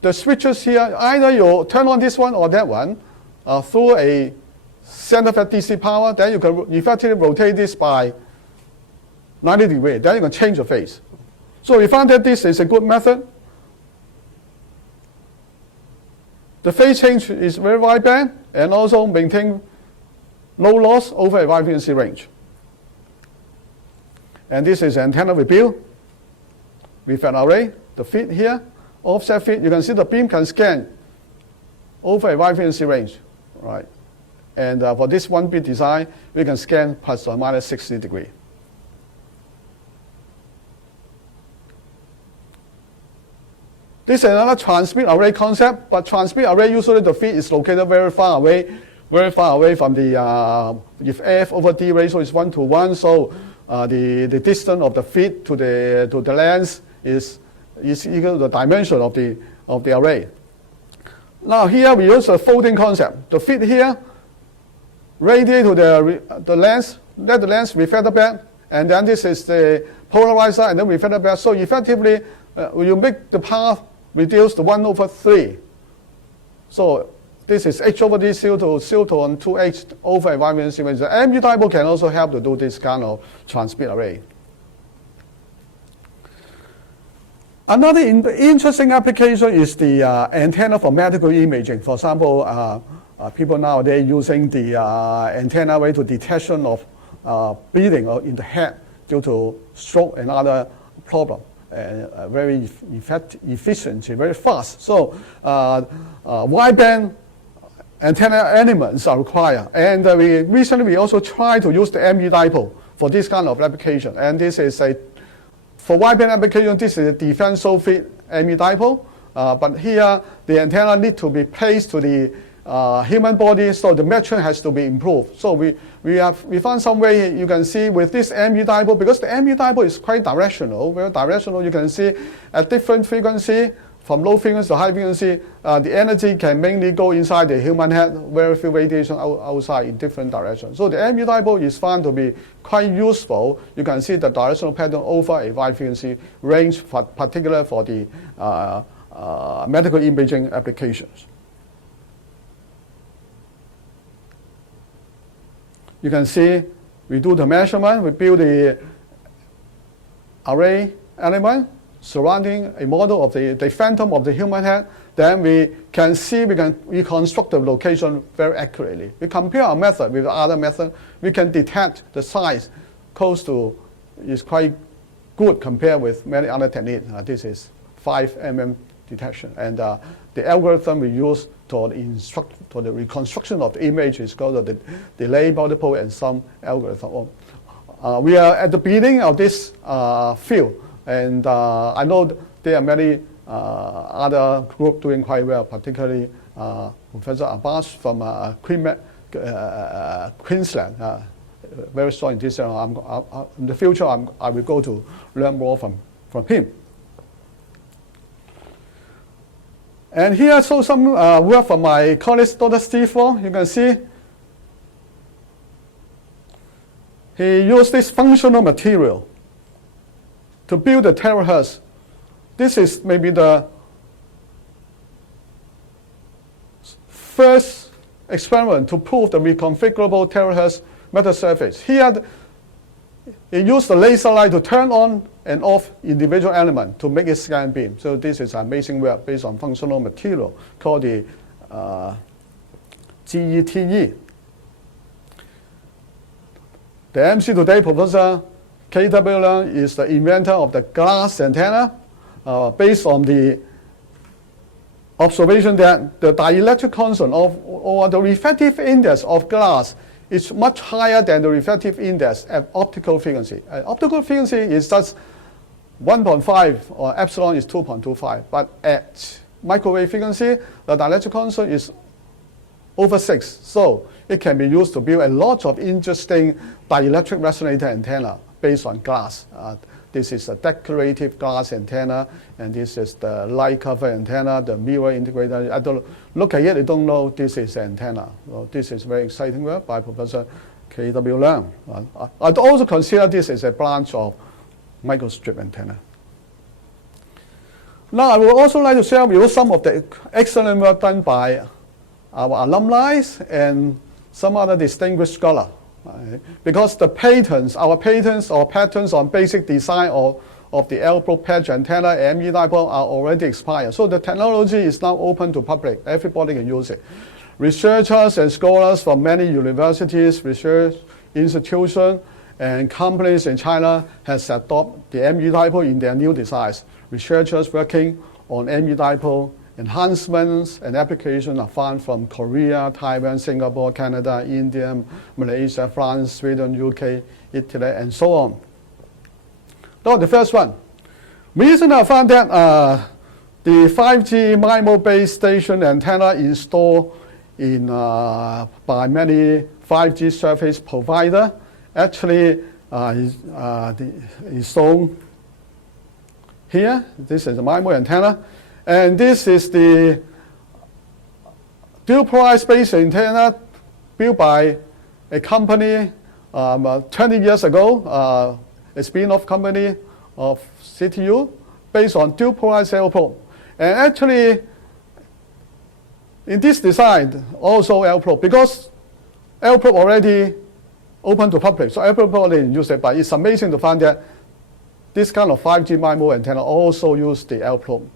the switches here, either you turn on this one or that one through a center fed DC power, then you can effectively rotate this by 90 degrees. Then you can change the phase. So we found that this is a good method. The phase change is very wideband and also maintain low loss over a wide frequency range. And this is antenna we build with an array. The feed here, offset feed, you can see the beam can scan over a wide frequency range, right? And for this 1-bit design, we can scan plus or minus 60 degrees. This is another transmit array concept, but transmit array usually the feed is located very far away from the, if F over D ratio is 1:1, so the distance of the feed to the lens is equal to the dimension of the array. Now here we use a folding concept. The feed here radiate to the lens, let the lens reflect back, and then this is the polarizer and then reflect back. So effectively, you make the path reduce to 1/3. So this is H over D on 2H over a wide frequency range. The MU dipole can also help to do this kind of transmit array. Another interesting application is the antenna for medical imaging. For example, people nowadays using the antenna array to detection of bleeding in the head due to stroke and other problem. Very efficient, very fast. So wideband antenna elements are required. And recently we also tried to use the ME dipole for this kind of application. And this is for wideband application, this is a differential feed ME dipole. But here the antenna need to be placed to the human body, so the matching has to be improved. So we found some way you can see with this ME dipole, because the ME dipole is quite directional, very directional. You can see at different frequency, from low frequency to high frequency, the energy can mainly go inside the human head, very few radiation outside in different directions. So the ME dipole is found to be quite useful. You can see the directional pattern over a wide frequency range, particularly for the medical imaging applications. You can see we do the measurement, we build the array element surrounding a model of the phantom of the human head. Then we can see, we can reconstruct the location very accurately. We compare our method with other method. We can detect the size close to, is quite good compared with many other techniques. This is 5 mm detection. And the algorithm we use to the reconstruction of the image is called the delay multiple and sum algorithm. We are at the beginning of this field, and I know there are many other groups doing quite well, particularly Professor Abbas from Queensland, very strong in this area. In the future, I will go to learn more from him. And here I show some work from my colleague, Dr. Steve Wong. You can see he used this functional material to build the terahertz. This is maybe the first experiment to prove the reconfigurable terahertz metal surface. Here, it used the laser light to turn on and off individual element to make it scan beam. So this is amazing work based on functional material called the GETE. The MC today, Professor K.W. Leung, is the inventor of the glass antenna based on the observation that the dielectric constant or the refractive index of glass is much higher than the refractive index at optical frequency. Optical frequency is just 1.5 or epsilon is 2.25, but at microwave frequency, the dielectric constant is over 6. So it can be used to build a lot of interesting dielectric resonator antenna based on glass. This is a decorative glass antenna, and this is the light cover antenna, the mirror integrator. I don't look at it, you don't know this is antenna. Well, this is very exciting work by Professor K.W. Leung. I'd also consider this as a branch of microstrip antenna. Now, I would also like to share with you some of the excellent work done by our alumni and some other distinguished scholars. Because the patents, our patents or patents on basic design of the L-probe patch antenna and ME dipole are already expired. So the technology is now open to public. Everybody can use it. Researchers and scholars from many universities, research institutions, and companies in China has adopted the ME dipole in their new designs. Researchers working on ME dipole enhancements and applications are found from Korea, Taiwan, Singapore, Canada, India, Malaysia, France, Sweden, UK, Italy, and so on. Now, the first one. Recently, I found that the 5G MIMO base station antenna installed in by many 5G service provider actually is shown here. This is the MIMO antenna. And this is the dual polarized space antenna built by a company 20 years ago, a spin-off company of CTU, based on dual polarized L-probe. And actually, in this design, also L-probe, because L-probe already open to public, so L-probe already use it, but it's amazing to find that this kind of 5G MIMO antenna also use the L-probe.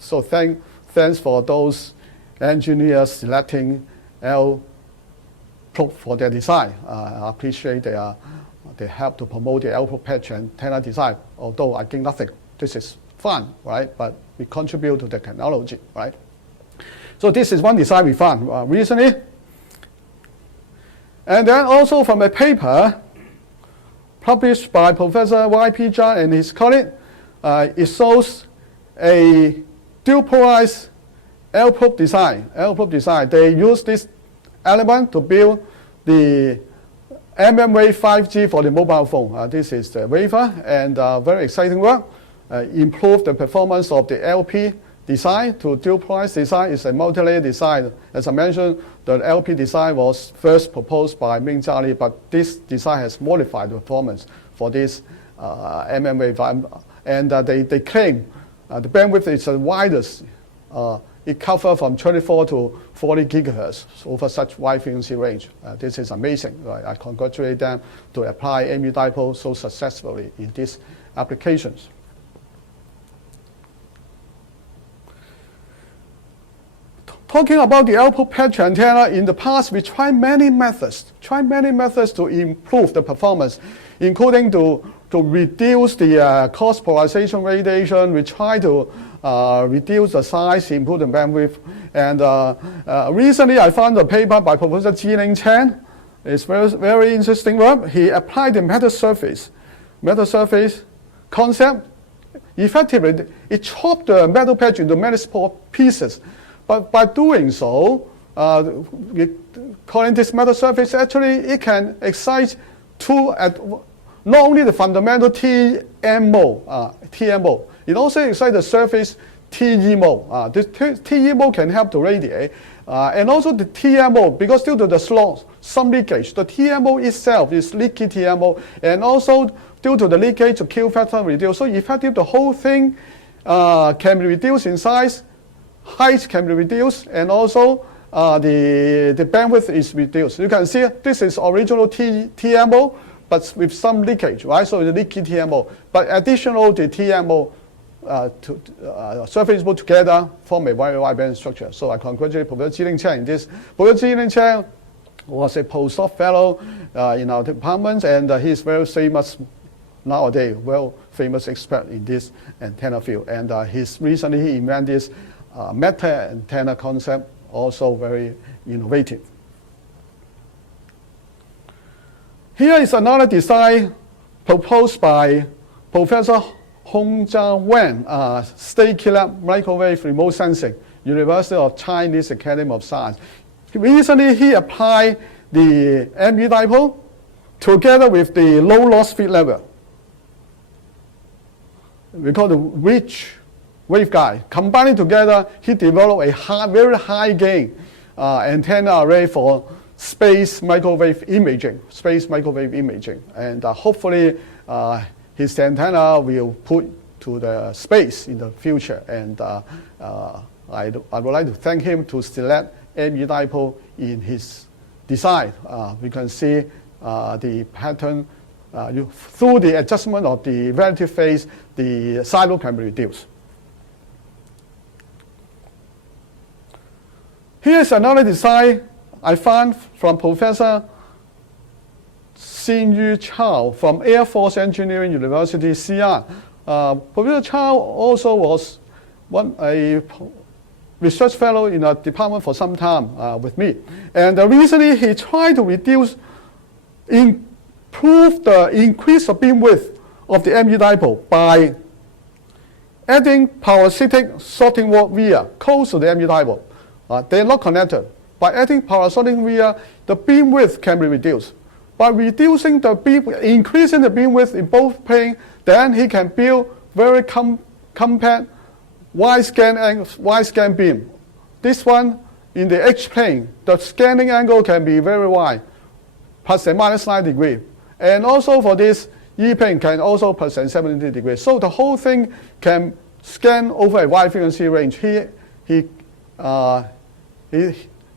So thanks for those engineers selecting L-probe for their design. I appreciate they help to promote the L-probe patch antenna design, although I think nothing. This is fun, right? But we contribute to the technology, right? So this is one design we found recently. And then also from a paper published by Professor Y.P. Zhang and his colleague, it shows a dual polarized L-probe design. They use this element to build the mmWave 5G for the mobile phone. This is the wafer, and very exciting work. Improve the performance of the LP design to dual polarized design. Is a multi-layer design. As I mentioned, the LP design was first proposed by Ming-Chia Lee, but this design has modified the performance for this mmWave, and they claim the bandwidth is the widest. It covers from 24 to 40 gigahertz over such wide frequency range. This is amazing. I congratulate them to apply ME dipole so successfully in these applications. Talking about the L-probe patch antenna, in the past we tried many methods to improve the performance, including to reduce the cross polarization radiation. We try to reduce the size, improve the bandwidth. And recently I found a paper by Professor Jiling Chen. It's very interesting work. He applied the metal surface concept. Effectively, it chopped the metal patch into many small pieces. But by doing so, calling this metal surface, actually it can excite not only the fundamental TM mode, it also excites the surface TE mode. This TE mode can help to radiate. And also the TM mode, because due to the some leakage, the TM mode itself is leaky TM mode, and also due to the leakage, the Q factor reduced. So effective, the whole thing can be reduced in size, height can be reduced, and also the bandwidth is reduced. You can see this is original TMO, but with some leakage, right? So it's leaky TMO. But additional the TMO surface put together form a very wide-band structure. So I congratulate Professor Jiling Chang in this. Professor Jiling Chang was a postdoc fellow in our department, and he's very famous nowadays, famous expert in this antenna field. And recently he invented this meta antenna concept, also very innovative. Here is another design proposed by Professor Hongjia Wen, State Lab Microwave Remote Sensing, University of Chinese Academy of Science. Recently, he applied the MU dipole together with the low loss feed level. We call the rich waveguide. Combining together, he developed a very high gain antenna array for space microwave imaging. And hopefully, his antenna will put to the space in the future. And I would like to thank him to select MU dipole in his design. We can see the pattern through the adjustment of the relative phase, the silo can be reduced. Here's another design I found from Professor Xin-Yu Chao from Air Force Engineering University, Xi'an. Professor Chao also was a research fellow in a department for some time with me. And recently he tried to increase the beam width of the MU dipole by adding parasitic sorting via close to the MU dipole. They are not connected. By adding parasitic via, the beam width can be reduced. By increasing the beam width in both planes, then he can build very compact wide scan beam. This one in the H plane, the scanning angle can be very wide, plus and minus 9 degrees. And also for this E plane can also plus and 70 degrees. So the whole thing can scan over a wide frequency range. He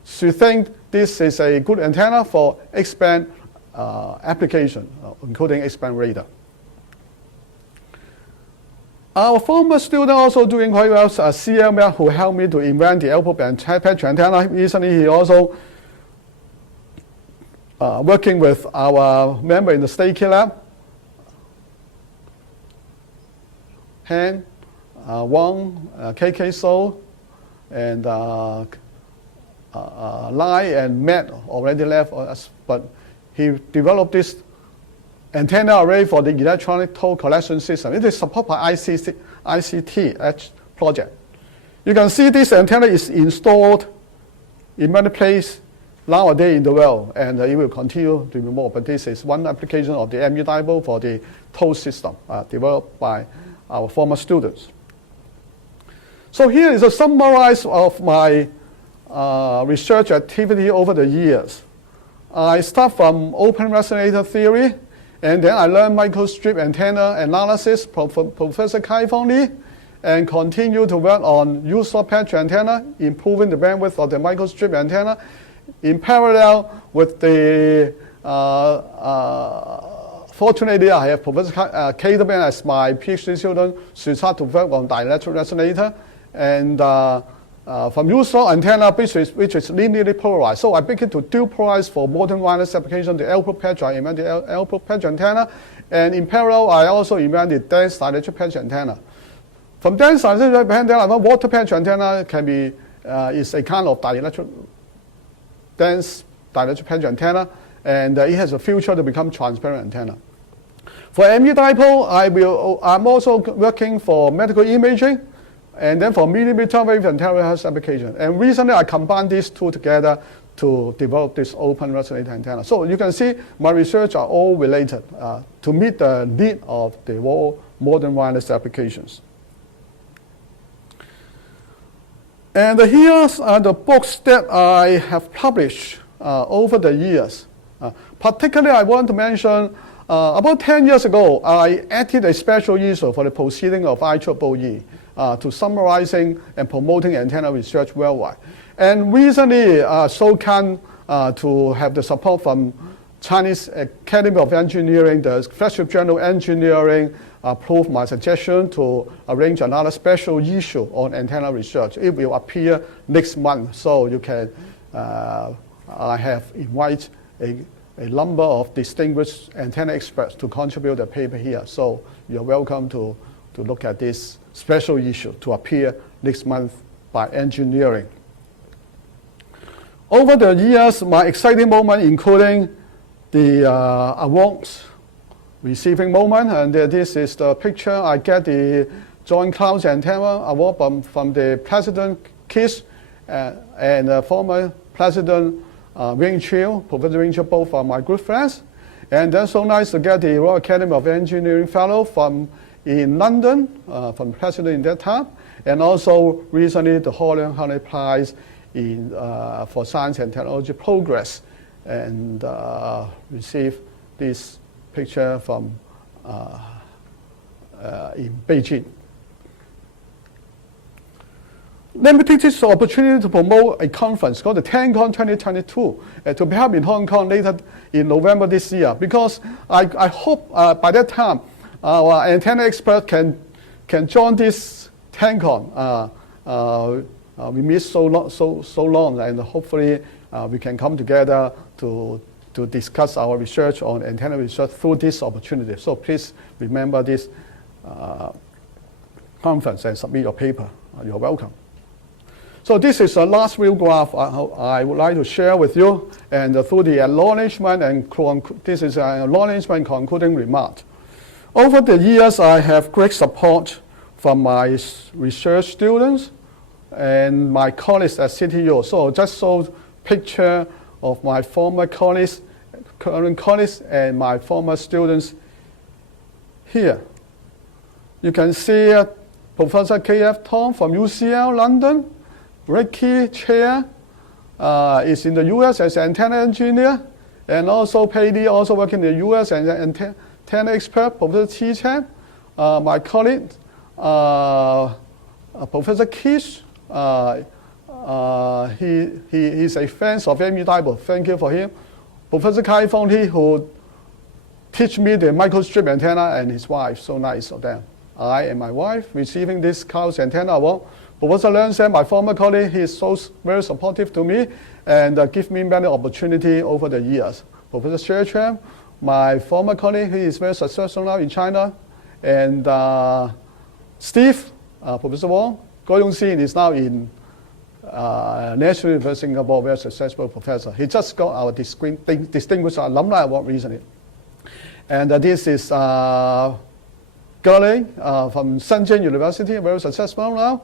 should think this is a good antenna for X-band application, including X-band radar. Our former student also doing quite well, CML, who helped me to invent the output band patch antenna. Recently, he also working with our member in the State Lab, Han, Wang, KK So, and Lai and Matt already left us, but he developed this antenna array for the electronic toll collection system. It is supported by ICT project. You can see this antenna is installed in many places nowadays in the world, and it will continue to be more. But this is one application of the MU dipole for the toll system developed by our former students. So here is a summary of my research activity over the years. I start from open resonator theory, and then I learned microstrip antenna analysis from Professor Kai-Fong Lee, and continue to work on user patch antenna, improving the bandwidth of the microstrip antenna. In parallel with the, fortunately I have Professor Kaderman as my PhD student, to start to work on dielectric resonator, and from user antenna, which is linearly polarized. So I begin to dual polarize for modern wireless application, the output patch. I invented the output patch antenna. And in parallel, I also invented dense dielectric patch antenna. From dense dielectric patch antenna, water patch antenna can be, is a kind of dense dielectric patch antenna, and it has a future to become transparent antenna. For MU dipole, I'm also working for medical imaging, and then for millimeter wave and terahertz application. And recently I combined these two together to develop this open resonator antenna. So you can see my research are all related to meet the need of the modern wireless applications. And here are the books that I have published over the years. Particularly I want to mention about 10 years ago, I added a special issue for the proceeding of IEEE to summarizing and promoting antenna research worldwide. And recently, SOCAN to have the support from Chinese Academy of Engineering, the flagship journal Engineering, approved my suggestion to arrange another special issue on antenna research. It will appear next month, so you can, I have invited a number of distinguished antenna experts to contribute a paper here. So you're welcome to look at this special issue to appear next month by Engineering. Over the years, my exciting moment including the awards receiving moment, and this is the picture. I get the Joint Clouds Antenna Award from the President KIAS and former President Wing Chiu, Professor Wing Chiu, both are my good friends. And then so nice to get the Royal Academy of Engineering Fellow in London, from the President in that time. And also recently the Holland Honey Prize for Science and Technology Progress, and received this picture from in Beijing. Let me take this opportunity to promote a conference called the TANCON 2022 to be held in Hong Kong later in November this year, because I hope by that time our antenna expert can join this TANCON. We missed so long, and hopefully we can come together to discuss our research on antenna research through this opportunity. So please remember this conference and submit your paper. You're welcome. So this is the last real graph I would like to share with you, and through the acknowledgement, and this is an acknowledgement concluding remark. Over the years, I have great support from my research students and my colleagues at CTU. So just show picture of my former colleagues, current colleagues, and my former students here. You can see Professor K.F. Tong from UCL London. Ricky Chair is in the U.S. as an antenna engineer, and also Pei also working in the U.S. as an antenna expert. Professor Chi Chen, my colleague, Professor Kish, he's a fan of MU Dipole. Thank you for him. Professor Kai Fong He, who teach me the microstrip antenna, and his wife. So nice of them. I and my wife receiving this Clouds Antenna Award. Professor Leung Sen, my former colleague, he is so very supportive to me and give me many opportunities over the years. Professor Xie Chuan, my former colleague, he is very successful now in China. And Steve, Professor Wong, Goh Yong-sin is now in National University of Singapore, very successful professor. He just got our Distinguished Alumni Award recently. And this is Gerling from Shenzhen University, very successful now.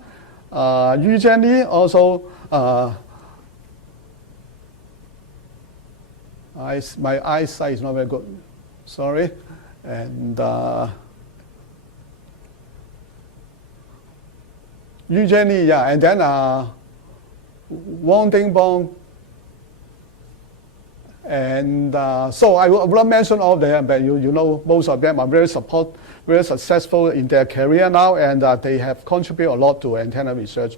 Yu Jianli also, my eyesight is not very good, sorry. And Yu Jianli, yeah, and then Wang Dingbong. And so I will not mention all of them, but you know most of them are very successful in their career now, and they have contributed a lot to antenna research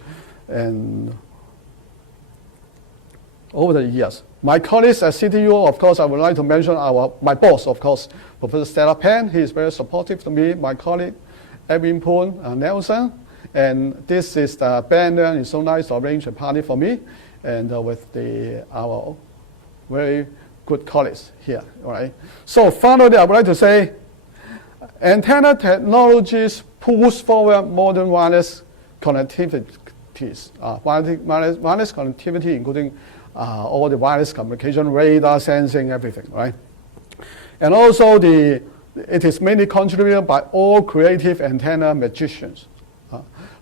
and over the years. My colleagues at CTU, of course, I would like to mention my boss, of course, Professor Stella Pan. He is very supportive to me. My colleague, Edwin Poon Nelson. And this is the banner. It's so nice to arrange a party for me, and with our very good colleagues here, all right? So finally, I would like to say, antenna technologies push forward modern wireless connectivities, wireless connectivity, including all the wireless communication, radar, sensing, everything, right? And also, it is mainly contributed by all creative antenna magicians.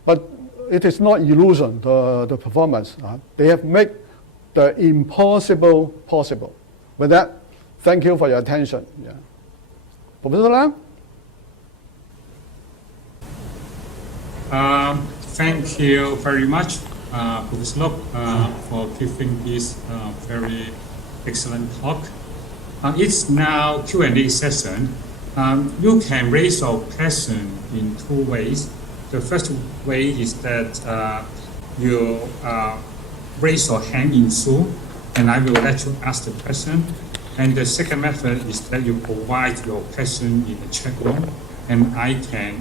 But it is not illusion, the performance. They have made the impossible possible. With that, thank you for your attention. Yeah. Professor Lam? Thank you very much, Professor Lok, for giving this very excellent talk. It's now Q&A session. You can raise your question in two ways. The first way is that you raise your hand in Zoom, and I will let you ask the question. And the second method is that you provide your question in the chat room, and I can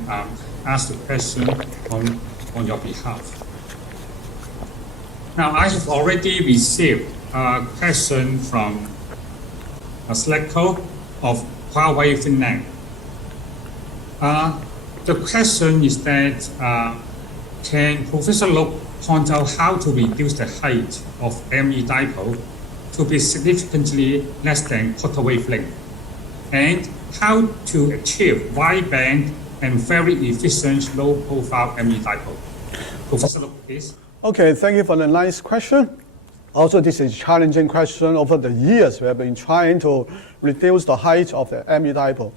ask the question on your behalf. Now, I have already received a question from a Slack of Kwai, Finland. The question is that can Professor Luk point out how to reduce the height of ME dipole to be significantly less than quarter wavelength, and how to achieve wideband and very efficient low-profile ME dipole? Professor Luk, please. Okay, thank you for the nice question. Also, this is a challenging question. Over the years, we have been trying to reduce the height of the ME dipole.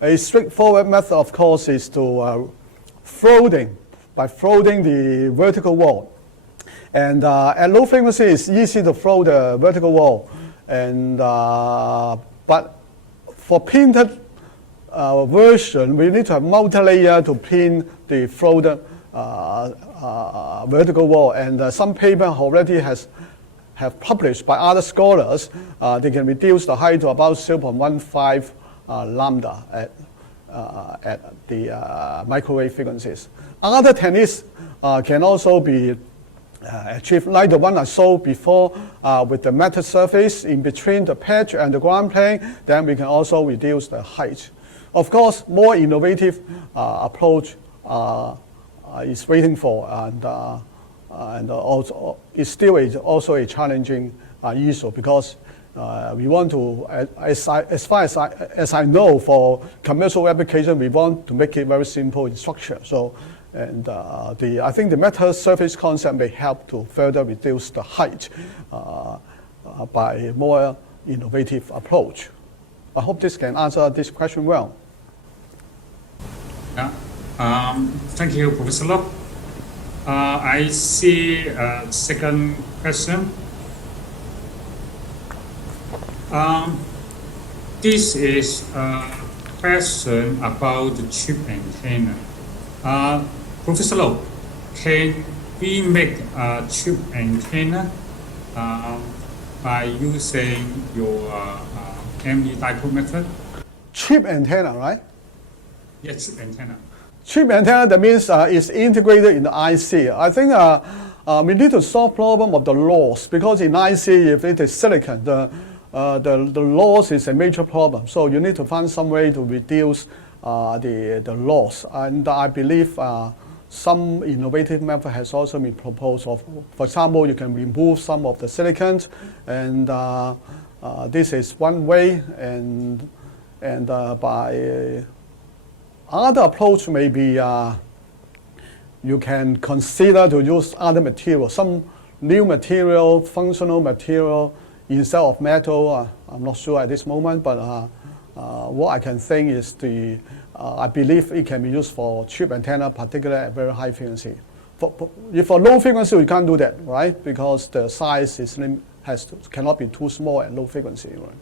A straightforward method, of course, is to by floating the vertical wall. And at low frequency, it's easy to float the vertical wall. And but for painted version, we need to have multi-layer to paint the floated vertical wall. And some paper already have published by other scholars. They can reduce the height to about 0.15 lambda at the microwave frequencies. Other techniques can also be achieved, like the one I showed before with the metal surface in between the patch and the ground plane. Then we can also reduce the height. Of course, more innovative approach is waiting for, and also it's still also a challenging issue, because we want to, as far as I know, for commercial application, we want to make it very simple in structure. So, and I think the metal surface concept may help to further reduce the height by a more innovative approach. I hope this can answer this question well. Yeah. Thank you, Professor Luk. I see a second question. This is a question about the chip antenna. Professor Luk, can we make a chip antenna by using your ME dipole method? Chip antenna, right? Yes, chip antenna. Chip antenna, that means it's integrated in the IC. I think we need to solve problem of the loss, because in IC, if it is silicon, the loss is a major problem. So you need to find some way to reduce the loss. And I believe some innovative method has also been proposed. For example, you can remove some of the silicon, and this is one way. And by other approach, maybe you can consider to use other material, some new material, functional material instead of metal. I'm not sure at this moment, but what I can think is I believe it can be used for chip antenna, particularly at very high frequency. If for low frequency, we can't do that, right? Because the size cannot be too small at low frequency, right?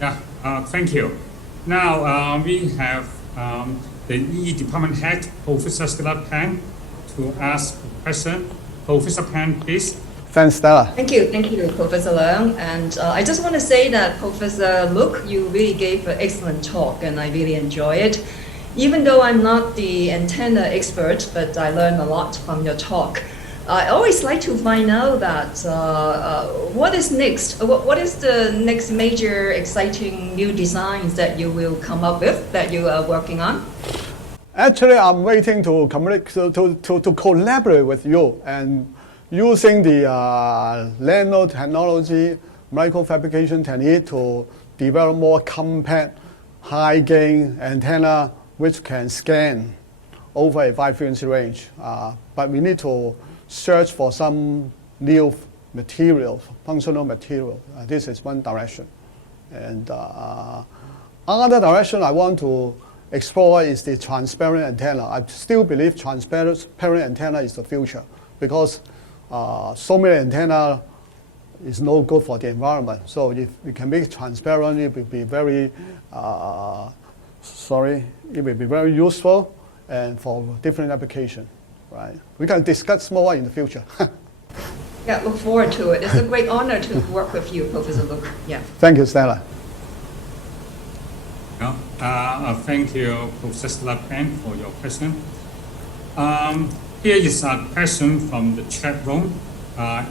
Yeah, thank you. Now we have the EE department head, Professor Stella Pan, to ask a question. Professor Pan, please. Thanks, Stella. Thank you, Professor Leung. And I just want to say that Professor Luk, you really gave an excellent talk, and I really enjoy it. Even though I'm not the antenna expert, but I learned a lot from your talk. I always like to find out that what is next? What is the next major exciting new designs that you will come up with, that you are working on? Actually, I'm waiting to collaborate with you, and using the nanotechnology, microfabrication technique to develop more compact, high-gain antenna which can scan over a wide frequency range. But we need to search for some new material, functional material. This is one direction. And another direction I want to explore is the transparent antenna. I still believe transparent antenna is the future, because so many antenna is no good for the environment. So if we can make it transparent, it will be very, it will be very useful and for different applications, right? We can discuss more in the future. Yeah, look forward to it. It's a great honor to work with you, Professor Luke. Yeah. Thank you, Stella. Thank you, Professor Lapan, for your question. Here is a question from the chat room.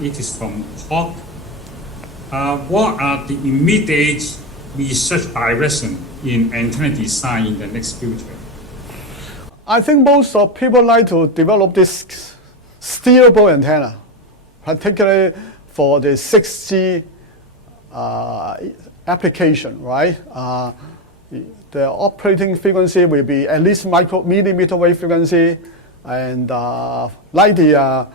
It is from Hawk. What are the immediate research direction in antenna design in the next future? I think most of people like to develop this steerable antenna, particularly for the 6G application, right? The operating frequency will be at least millimeter wave frequency, and like the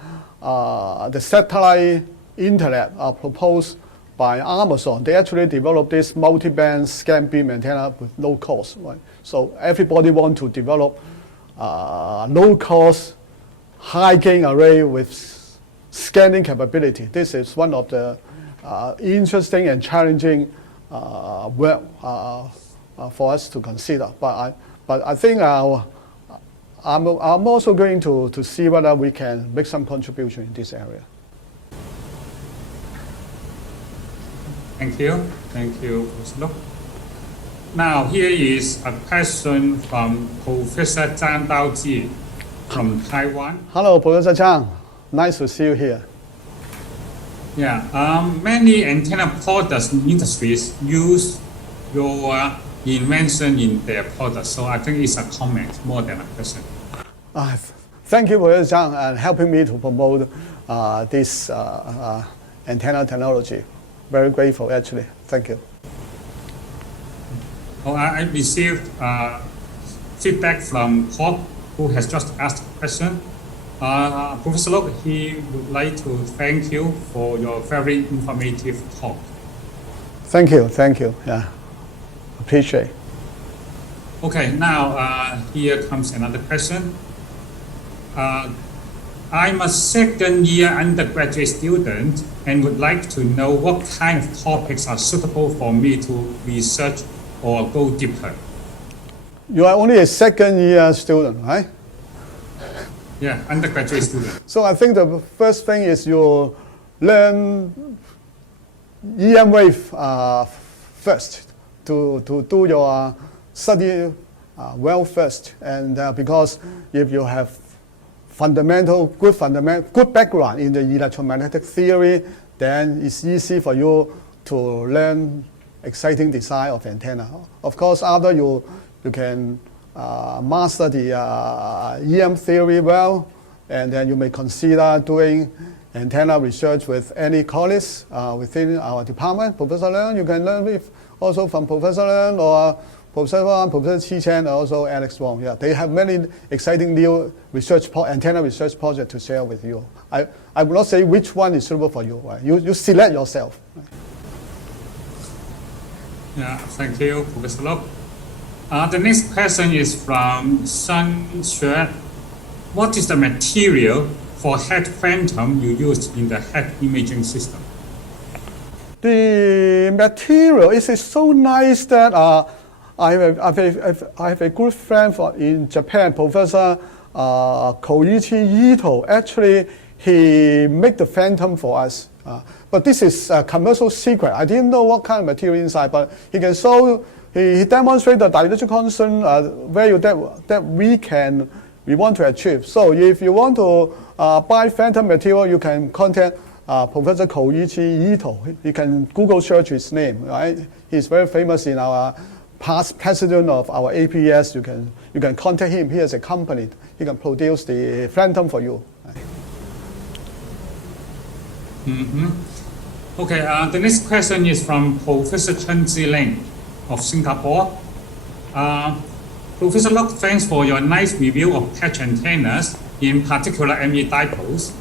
satellite internet proposed by Amazon, they actually developed this multi-band scan beam antenna with low cost, right? So everybody want to develop low cost, high gain array with scanning capability. This is one of the interesting and challenging work for us to consider. But I think I'm also going to see whether we can make some contribution in this area. Thank you. Thank you, Professor Luke. Now, here is a question from Professor Zhang Daoji from Taiwan. Hello, Professor Zhang. Nice to see you here. Yeah, many antenna products industries use your invention in their products. So I think it's a comment more than a question. Thank you, Professor Zhang, and helping me to promote this antenna technology. Very grateful, actually. Thank you. Oh, I received feedback from Hawk, who has just asked a question. Professor Luke, he would like to thank you for your very informative talk. Thank you. Yeah, appreciate. Okay, now here comes another question. I'm a second-year undergraduate student and would like to know what kind of topics are suitable for me to research or go deeper. You are only a second-year student, right? Yeah, undergraduate student. So I think the first thing is you learn EM wave first to do your study well first, and because if you have good background in the electromagnetic theory, then it's easy for you to learn exciting design of antenna. Of course, after you can master the EM theory well, and then you may consider doing antenna research with any college within our department. Professor Leung, you can learn also from Professor Leung or Professor Wang, Professor Chi Chen, and also Alex Wong. Yeah, they have many exciting new antenna research projects to share with you. I will not say which one is suitable for you. Right? You select yourself. Right? Yeah, thank you, Professor Luke. The next question is from Sun Xue. What is the material for head phantom you used in the head imaging system? The material is so nice that I have a good friend in Japan, Professor Koichi Ito. Actually, he made the phantom for us. But this is a commercial secret. I didn't know what kind of material inside, but he can show. He demonstrated the dielectric constant value that we want to achieve. So if you want to buy phantom material, you can contact Professor Koichi Ito. You can Google search his name. Right? He's very famous in our past president of our HKIAS. You can contact him. He has a company. He can produce the phantom for you. Mm-hmm. Okay, the next question is from Professor Chen Ziling of Singapore. Professor Luke, thanks for your nice review of patch antennas, in particular ME dipoles,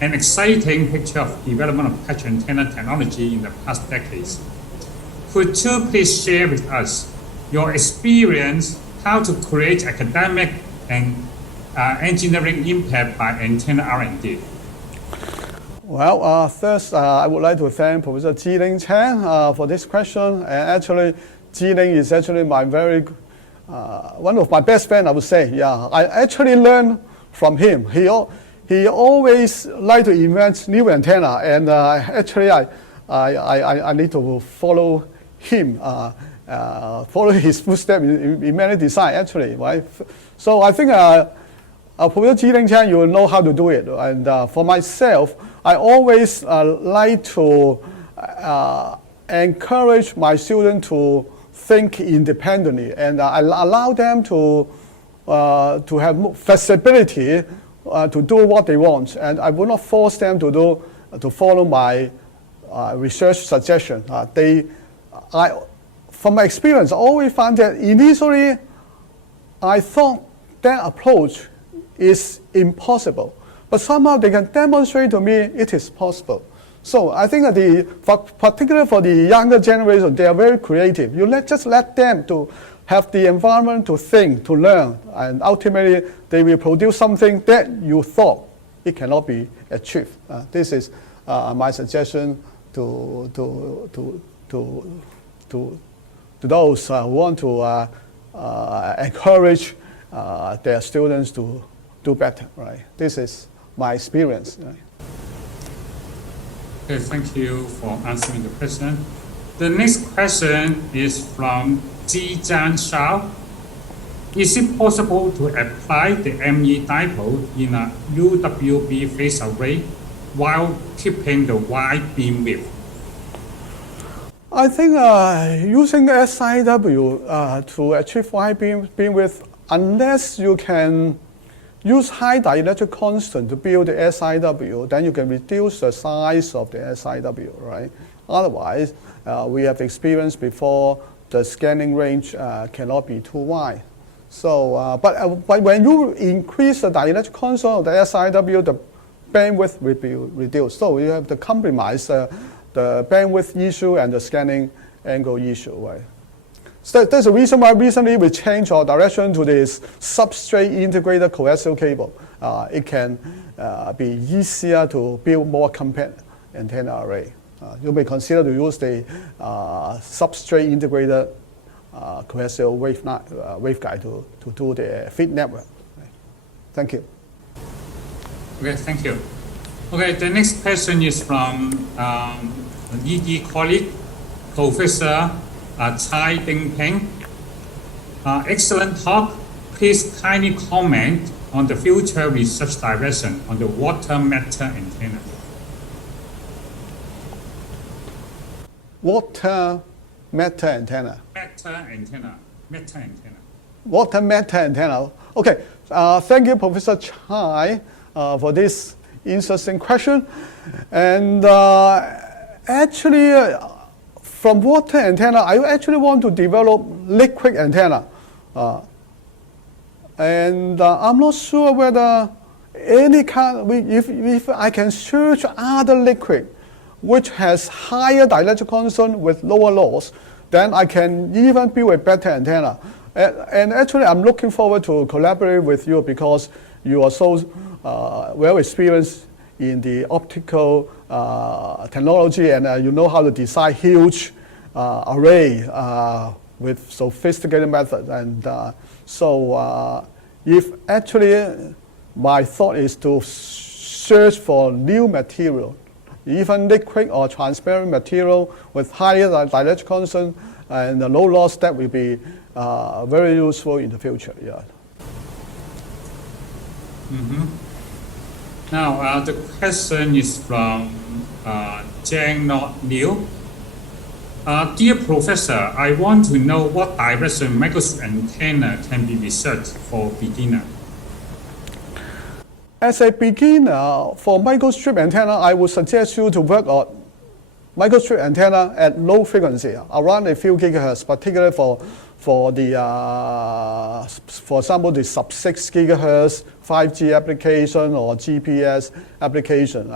an exciting picture of development of patch antenna technology in the past decades. Could you please share with us your experience how to create academic and engineering impact by antenna R&D? Well, first, I would like to thank Professor Ziling Chen for this question. And actually, Ziling is actually my one of my best friends, I would say. Yeah, I actually learned from him. he always like to invent new antenna, and actually I need to follow him, follow his footsteps in many design actually, right? So I think Professor Ji-Ling Chan, you will know how to do it. And for myself, I always like to encourage my students to think independently, and I allow them to have flexibility to do what they want, and I will not force them to follow my research suggestion. From my experience, I always found that initially I thought that approach is impossible, but somehow they can demonstrate to me it is possible. So I think that particularly for the younger generation, they are very creative. You just let them to have the environment to think, to learn, and ultimately they will produce something that you thought it cannot be achieved. This is my suggestion to those who want to encourage their students to do better. Right? This is my experience. Right? Okay, thank you for answering the question. The next question is from Ji Zhan Shao. Is it possible to apply the ME dipole in a UWB phase array while keeping the wide beam width? I think using SIW to achieve wide beam width, unless you can use high dielectric constant to build the SIW, then you can reduce the size of the SIW, right? Otherwise, we have experienced before the scanning range cannot be too wide. So, but when you increase the dielectric constant of the SIW, the bandwidth will be reduced. So you have to compromise the bandwidth issue and the scanning angle issue, right? So that's the reason why recently we changed our direction to this substrate integrated coaxial cable. It can be easier to build more compact antenna array. You may consider to use the substrate integrated coaxial waveguide to do the feed network. Right. Thank you. Okay, thank you. Okay, the next question is from ED colleague, Professor Chai Ding Peng. Excellent talk. Please kindly comment on the future research direction on the water matter antenna. Water matter antenna. Water matter antenna. Okay. Thank you, Professor Chai, for this interesting question. And actually, from water antenna, I actually want to develop liquid antenna. And I'm not sure whether any kind, if I can search other liquid which has higher dielectric constant with lower loss, then I can even build a better antenna. And actually, I'm looking forward to collaborate with you because you are so well experienced in the optical technology, and you know how to design huge array with sophisticated methods. And so if actually my thought is to search for new material, even liquid or transparent material with higher dielectric constant and low loss, that will be very useful in the future. Yeah. Mm-hmm. Now, the question is from Jiang Not Liu. Dear Professor, I want to know what direction microstrip antenna can be researched for beginner. As a beginner, for microstrip antenna, I would suggest you to work on microstrip antenna at low frequency, around a few gigahertz, particularly for example, the sub-6 gigahertz 5G application or GPS application.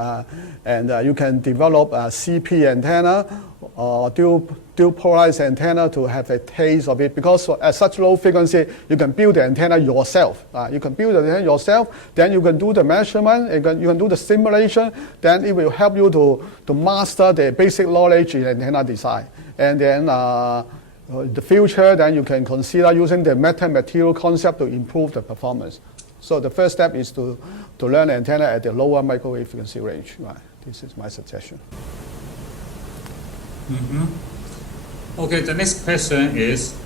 And you can develop a CP antenna or dual polarized antenna to have a taste of it, because at such low frequency, you can build the antenna yourself. You can build the antenna yourself, then you can do the measurement, you can do the simulation, then it will help you to master the basic knowledge in antenna design. And then the future, then you can consider using the metamaterial concept to improve the performance. So the first step is to learn antenna at the lower microwave frequency range. Right. This is my suggestion. Okay, the next question is,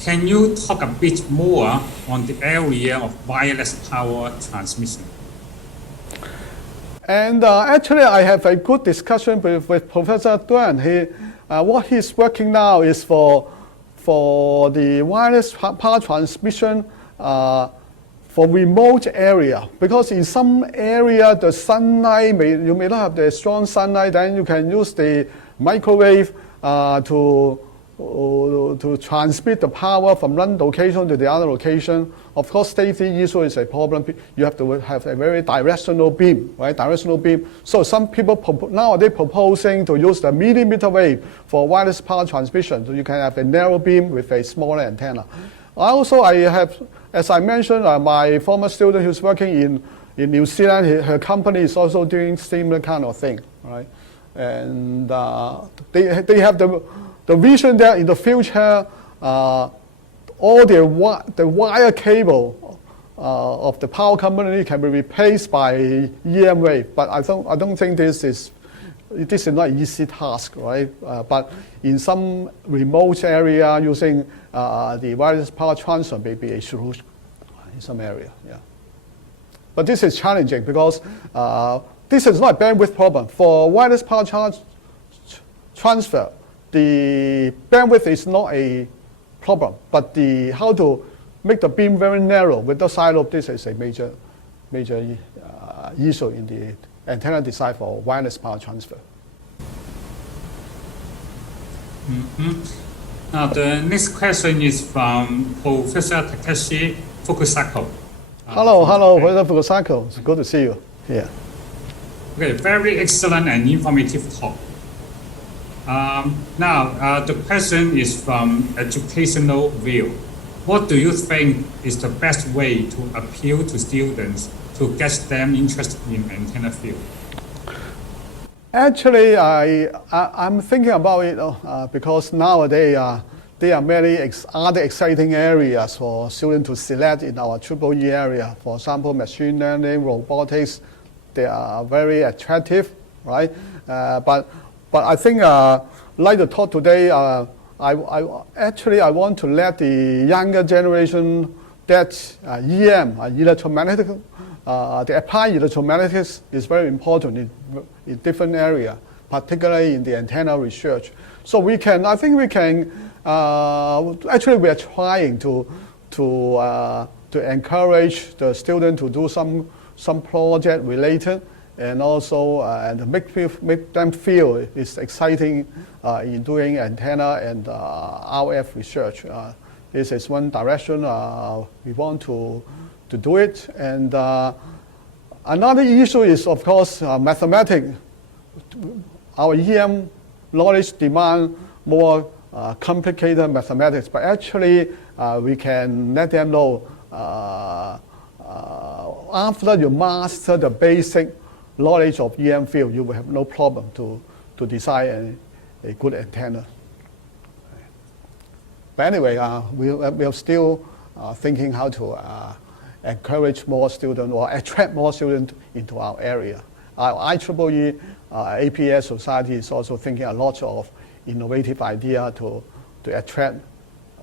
can you talk a bit more on the area of wireless power transmission? And actually, I have a good discussion with Professor Duan. What he's working now is for the wireless power transmission for remote area. Because in some area, the sunlight, you may not have the strong sunlight, then you can use the microwave to transmit the power from one location to the other location. Of course, safety issue is a problem. You have to have a very directional beam, right? Directional beam. So some people nowadays proposing to use the millimeter wave for wireless power transmission. So you can have a narrow beam with a smaller antenna. I have, as I mentioned, my former student who's working in New Zealand, her company is also doing similar kind of thing, right? And they have the vision that in the future, all the wire cable of the power company can be replaced by EM wave. But I don't think this is not an easy task, right? But in some remote area, using the wireless power transfer may be a solution in some area. Yeah. But this is challenging because this is not a bandwidth problem. For wireless power transfer, the bandwidth is not a problem, but how to make the beam very narrow with the side lobe, this is a major issue in the antenna design for wireless power transfer. Now the next question is from Professor Takeshi Fukusako. Hello, Professor Fukusako. It's good to see you here. Okay, very excellent and informative talk. Now, the question is from educational view. What do you think is the best way to appeal to students to get them interested in antenna field? Actually, I'm thinking about it because nowadays there are many other exciting areas for students to select in our EEE area. For example, machine learning, robotics, they are very attractive, right? But I think, like the talk today, I want to let the younger generation that EM, electromagnetic, the applied electromagnetics is very important in different areas, particularly in the antenna research. So actually we are trying to encourage the student to do some project related, and also and make them feel it's exciting in doing antenna and RF research. This is one direction we want to do it. And another issue is, of course, mathematics. Our EM knowledge demand more complicated mathematics, but actually we can let them know after you master the basic knowledge of EM field, you will have no problem to design a good antenna. But anyway, we are still thinking how to encourage more students or attract more students into our area. Our IEEE APS Society is also thinking a lot of innovative idea to attract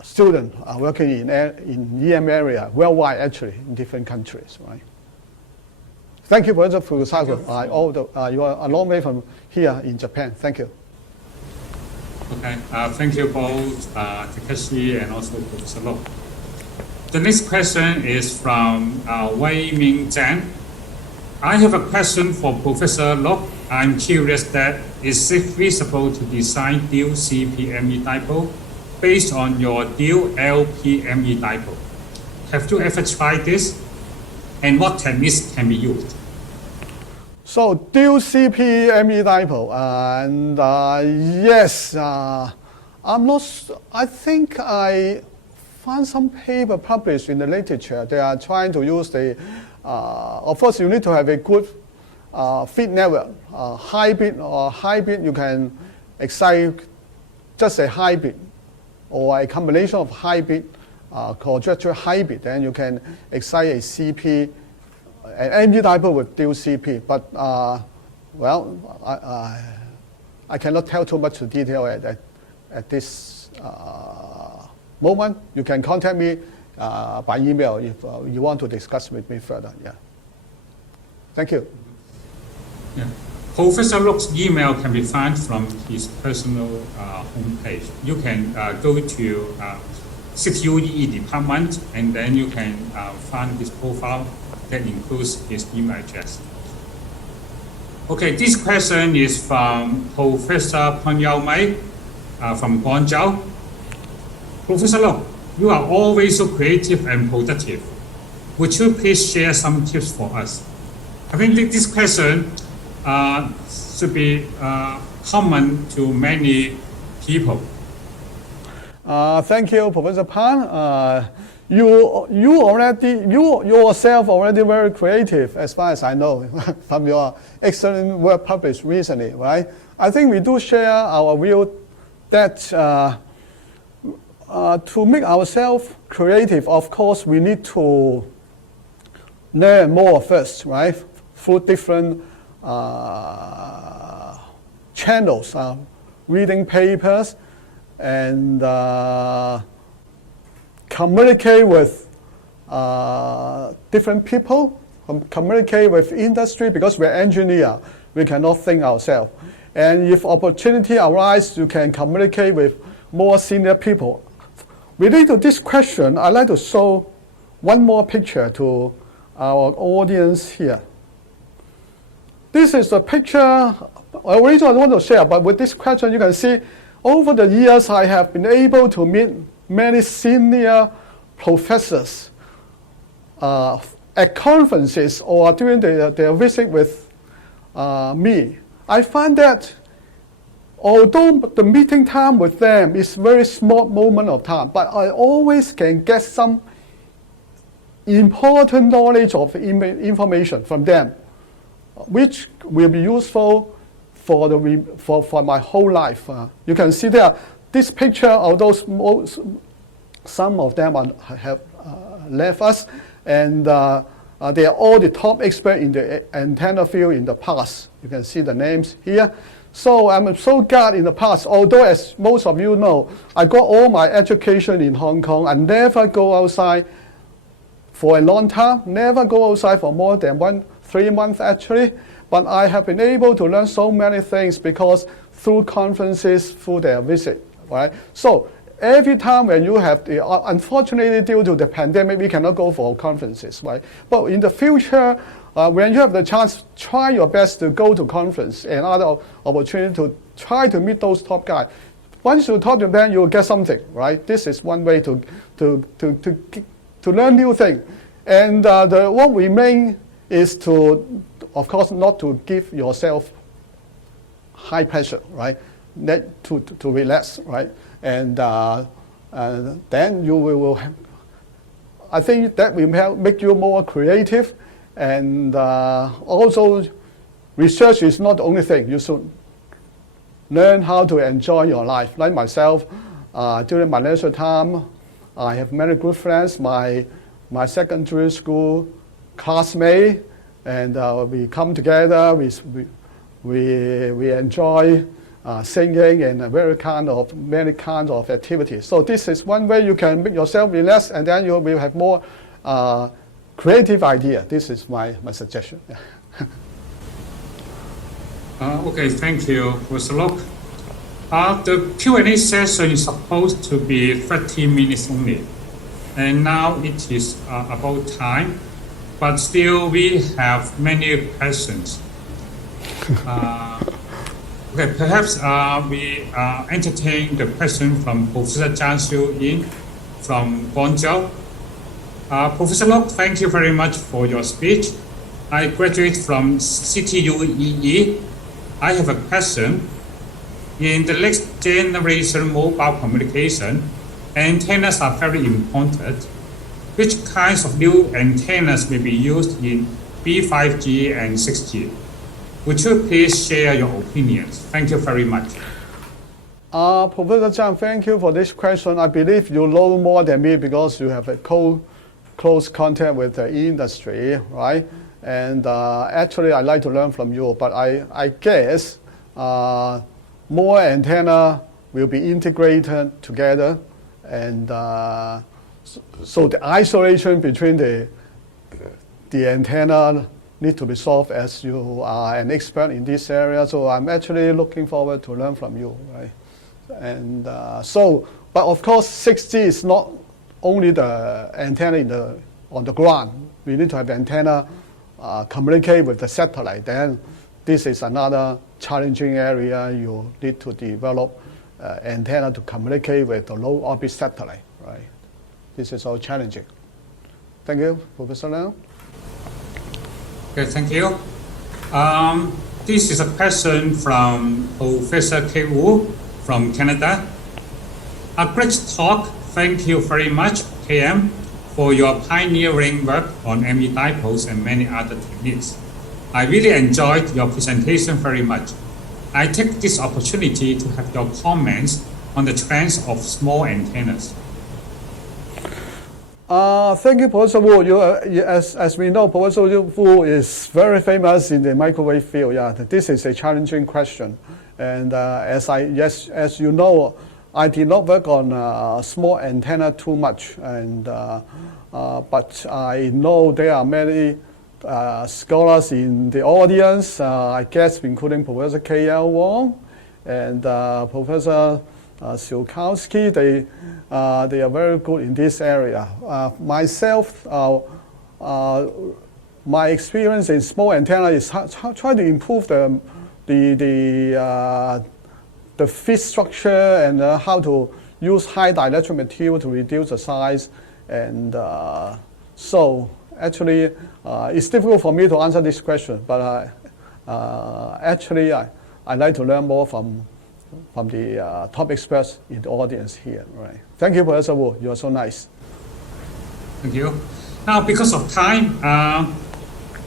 students working in EM area worldwide, actually, in different countries, right? Thank you, Professor Fukusako. You are a long way from here in Japan. Thank you. Okay, thank you both, Takeshi and also Professor Lo. The next question is from Wei Ming Zhang. I have a question for Professor Lo. I'm curious that is it feasible to design dual CPME dipole based on your dual LPME dipole? Have you ever tried this? And what techniques can be used? So dual CPME dipole, and yes, I think I found some paper published in the literature. They are trying to use the, of course you need to have a good feed network, hybrid you can excite just a hybrid or a combination of hybrid quadrature hybrid, then you can excite a CP, an empty dipole with dual CP. But well, I cannot tell too much detail at this moment. You can contact me by email if you want to discuss with me further. Yeah. Thank you. Yeah. Professor Luk's email can be found from his personal homepage. You can go to 6UEE department, and then you can find his profile that includes his email address. Okay, this question is from Professor Peng Yao Mei from Guangzhou. Professor Luk, you are always so creative and productive. Would you please share some tips for us? I think this question should be common to many people. Thank you, Professor Pan. You yourself already very creative, as far as I know, from your excellent work published recently, right? I think we do share our view that to make ourselves creative, of course, we need to learn more first, right? Through different channels, reading papers, and communicate with different people, communicate with industry, because we're engineers, we cannot think ourselves. And if opportunity arises, you can communicate with more senior people. Related to this question, I'd like to show one more picture to our audience here. This is a picture I originally want to share, but with this question you can see over the years I have been able to meet many senior professors at conferences or during their visit with me. I find that although the meeting time with them is very small moment of time, but I always can get some important knowledge of information from them, which will be useful for my whole life. You can see there, this picture, although some of them have left us, and they are all the top experts in the antenna field in the past. You can see the names here. So I'm so glad in the past, although as most of you know, I got all my education in Hong Kong. I never go outside for a long time, never go outside for more than 3 months actually. But I have been able to learn so many things because through conferences, through their visit, right? So every time when you have the, unfortunately due to the pandemic, we cannot go for conferences, right? But in the future, when you have the chance, try your best to go to conference and other opportunity to try to meet those top guys. Once you talk to them, you will get something, right? This is one way to learn new things. And what remains is to, of course, not to give yourself high pressure, right? To relax, right? And then you will I think that will make you more creative. And also, research is not the only thing. You should learn how to enjoy your life. Like myself, during my leisure time, I have many good friends, my secondary school classmates, and we come together, we enjoy singing and many kinds of activities. So this is one way you can make yourself relax, and then you will have more creative idea. This is my suggestion. Okay, thank you, Professor Luk. The Q&A session is supposed to be 30 minutes only, and now it is about time, but still we have many questions. Okay, perhaps we entertain the question from Professor Zhang Xiu-Ying from Guangzhou. Professor Luk, thank you very much for your speech. I graduate from CTUEE. I have a question. In the next generation mobile communication, antennas are very important. Which kinds of new antennas may be used in B5G and 6G? Would you please share your opinions? Thank you very much. Professor Zhang, thank you for this question. I believe you know more than me because you have a close contact with the industry, right? And actually, I'd like to learn from you, but I guess more antenna will be integrated together, and so the isolation between the antenna need to be solved, as you are an expert in this area. So I'm actually looking forward to learn from you, right? And but of course, 6G is not only the antenna on the ground. We need to have antenna communicate with the satellite. Then this is another challenging area. You need to develop antenna to communicate with the low orbit satellite, right? This is all challenging. Thank you, Professor Leung. Okay, thank you. This is a question from Professor K. Wu from Canada. A great talk. Thank you very much, KM, for your pioneering work on ME dipoles and many other techniques. I really enjoyed your presentation very much. I take this opportunity to have your comments on the trends of small antennas. Thank you, Professor Wu. As we know, Professor Wu is very famous in the microwave field. Yeah, this is a challenging question. And as you know, I did not work on small antenna too much. And but I know there are many scholars in the audience, I guess, including Professor K.L. Wong and Professor Siukowski. They are very good in this area. Myself, my experience in small antenna is trying to improve the fit structure and how to use high dielectric material to reduce the size. And so actually, it's difficult for me to answer this question, but actually, I'd like to learn more from the top experts in the audience here. Right. Thank you, Professor Wu. You are so nice. Thank you. Now, because of time,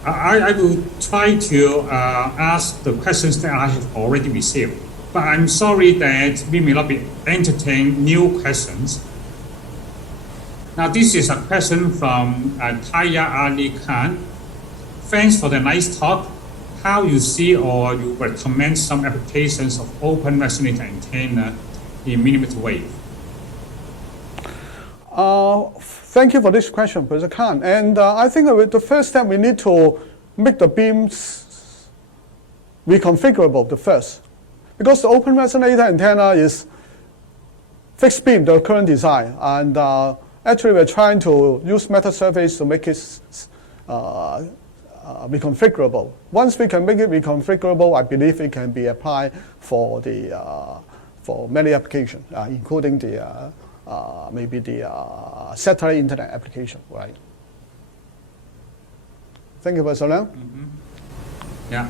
I will try to ask the questions that I have already received. But I'm sorry that we may not be entertaining new questions. Now, this is a question from Taya Ali Khan. Thanks for the nice talk. How you see or you recommend some applications of open resonator antenna in millimeter wave? Thank you for this question, Professor Khan. And I think the first step, we need to make the beams reconfigurable the first. Because the open resonator antenna is fixed beam, the current design. And actually, we're trying to use metal surface to make it reconfigurable. Once we can make it reconfigurable, I believe it can be applied for many applications, including maybe the satellite internet application, right? Thank you, Professor Leung. Mm-hmm. Yeah.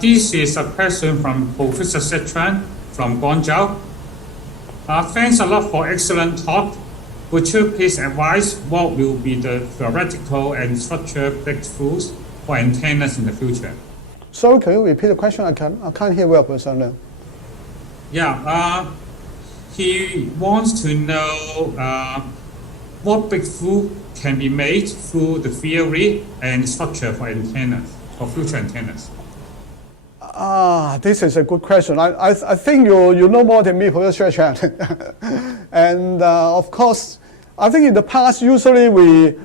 This is a question from Professor Setran from Guangzhou. Thanks a lot for excellent talk. Would you please advise what will be the theoretical and structural breakthroughs for antennas in the future? Sorry, can you repeat the question? I can't hear well, Professor Leung. Yeah, he wants to know what breakthrough can be made through the theory and structure for antennas, for future antennas. This is a good question. I think you know more than me, Professor Chan. And of course, I think in the past, usually we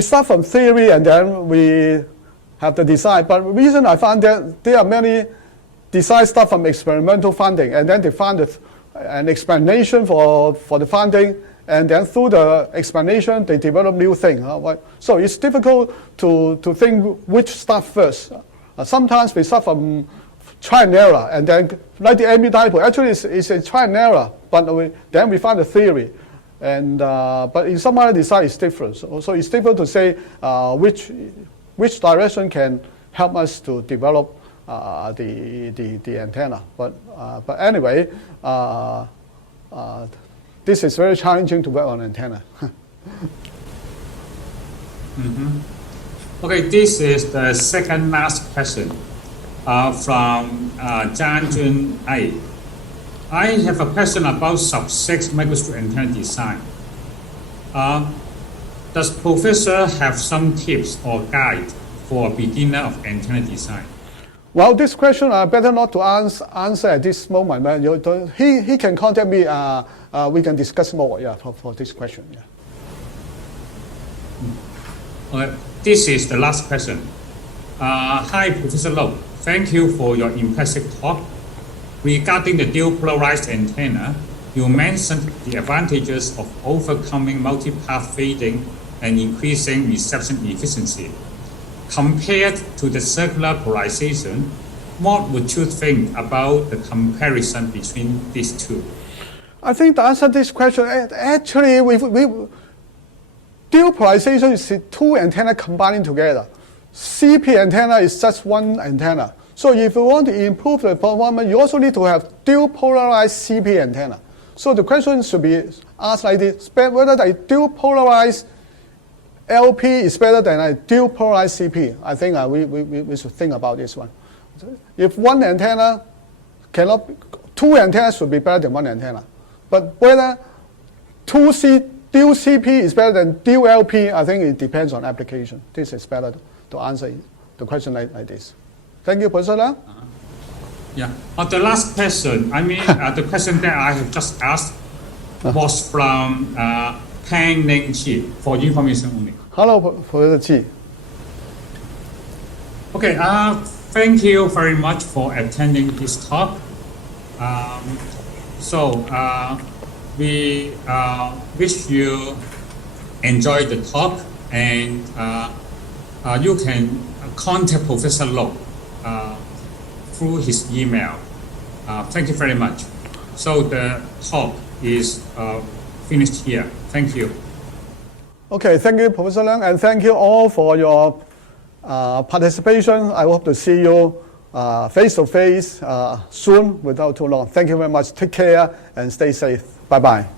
start from theory and then we have the design. But the reason I found that there are many designs start from experimental finding, and then they find an explanation for the finding, and then through the explanation, they develop new things. So it's difficult to think which start first. Sometimes we start from trial and error, and then like the ME dipole, actually it's a trial and error, but then we find a theory. And but in some other design, it's different. So it's difficult to say which direction can help us to develop the antenna. But anyway, this is very challenging to work on antenna. Mm-hmm. Okay, this is the second last question. from Zhang Jun Ai. I have a question about sub-6 microstrip antenna design. Does Professor have some tips or guide for a beginner of antenna design? Well, this question I better not to answer at this moment. But he can contact me. We can discuss more. Yeah, for this question. Yeah. This is the last question. Hi, Professor Low. Thank you for your impressive talk. Regarding the dual polarized antenna, you mentioned the advantages of overcoming multipath fading and increasing reception efficiency. Compared to the circular polarization, what would you think about the comparison between these two? I think to answer this question, actually, dual polarization is two antennas combining together. CP antenna is just one antenna. So if you want to improve the performance, you also need to have dual polarized CP antenna. So the question should be asked like this: whether the dual polarized LP is better than a dual polarized CP. I think we should think about this one. If one antenna cannot, two antennas should be better than one antenna. But whether dual CP is better than dual LP, I think it depends on application. This is better to answer the question like this. Thank you, Professor Leung. Yeah. The last question, the question that I have just asked was from Pang Ning Chi for information only. Hello, Professor Chi. Okay, thank you very much for attending this talk. We wish you enjoy the talk, and you can contact Professor Low through his email. Thank you very much. So the talk is finished here. Thank you. Okay, thank you, Professor Leung, and thank you all for your participation. I hope to see you face to face soon, without too long. Thank you very much. Take care and stay safe. Bye-bye.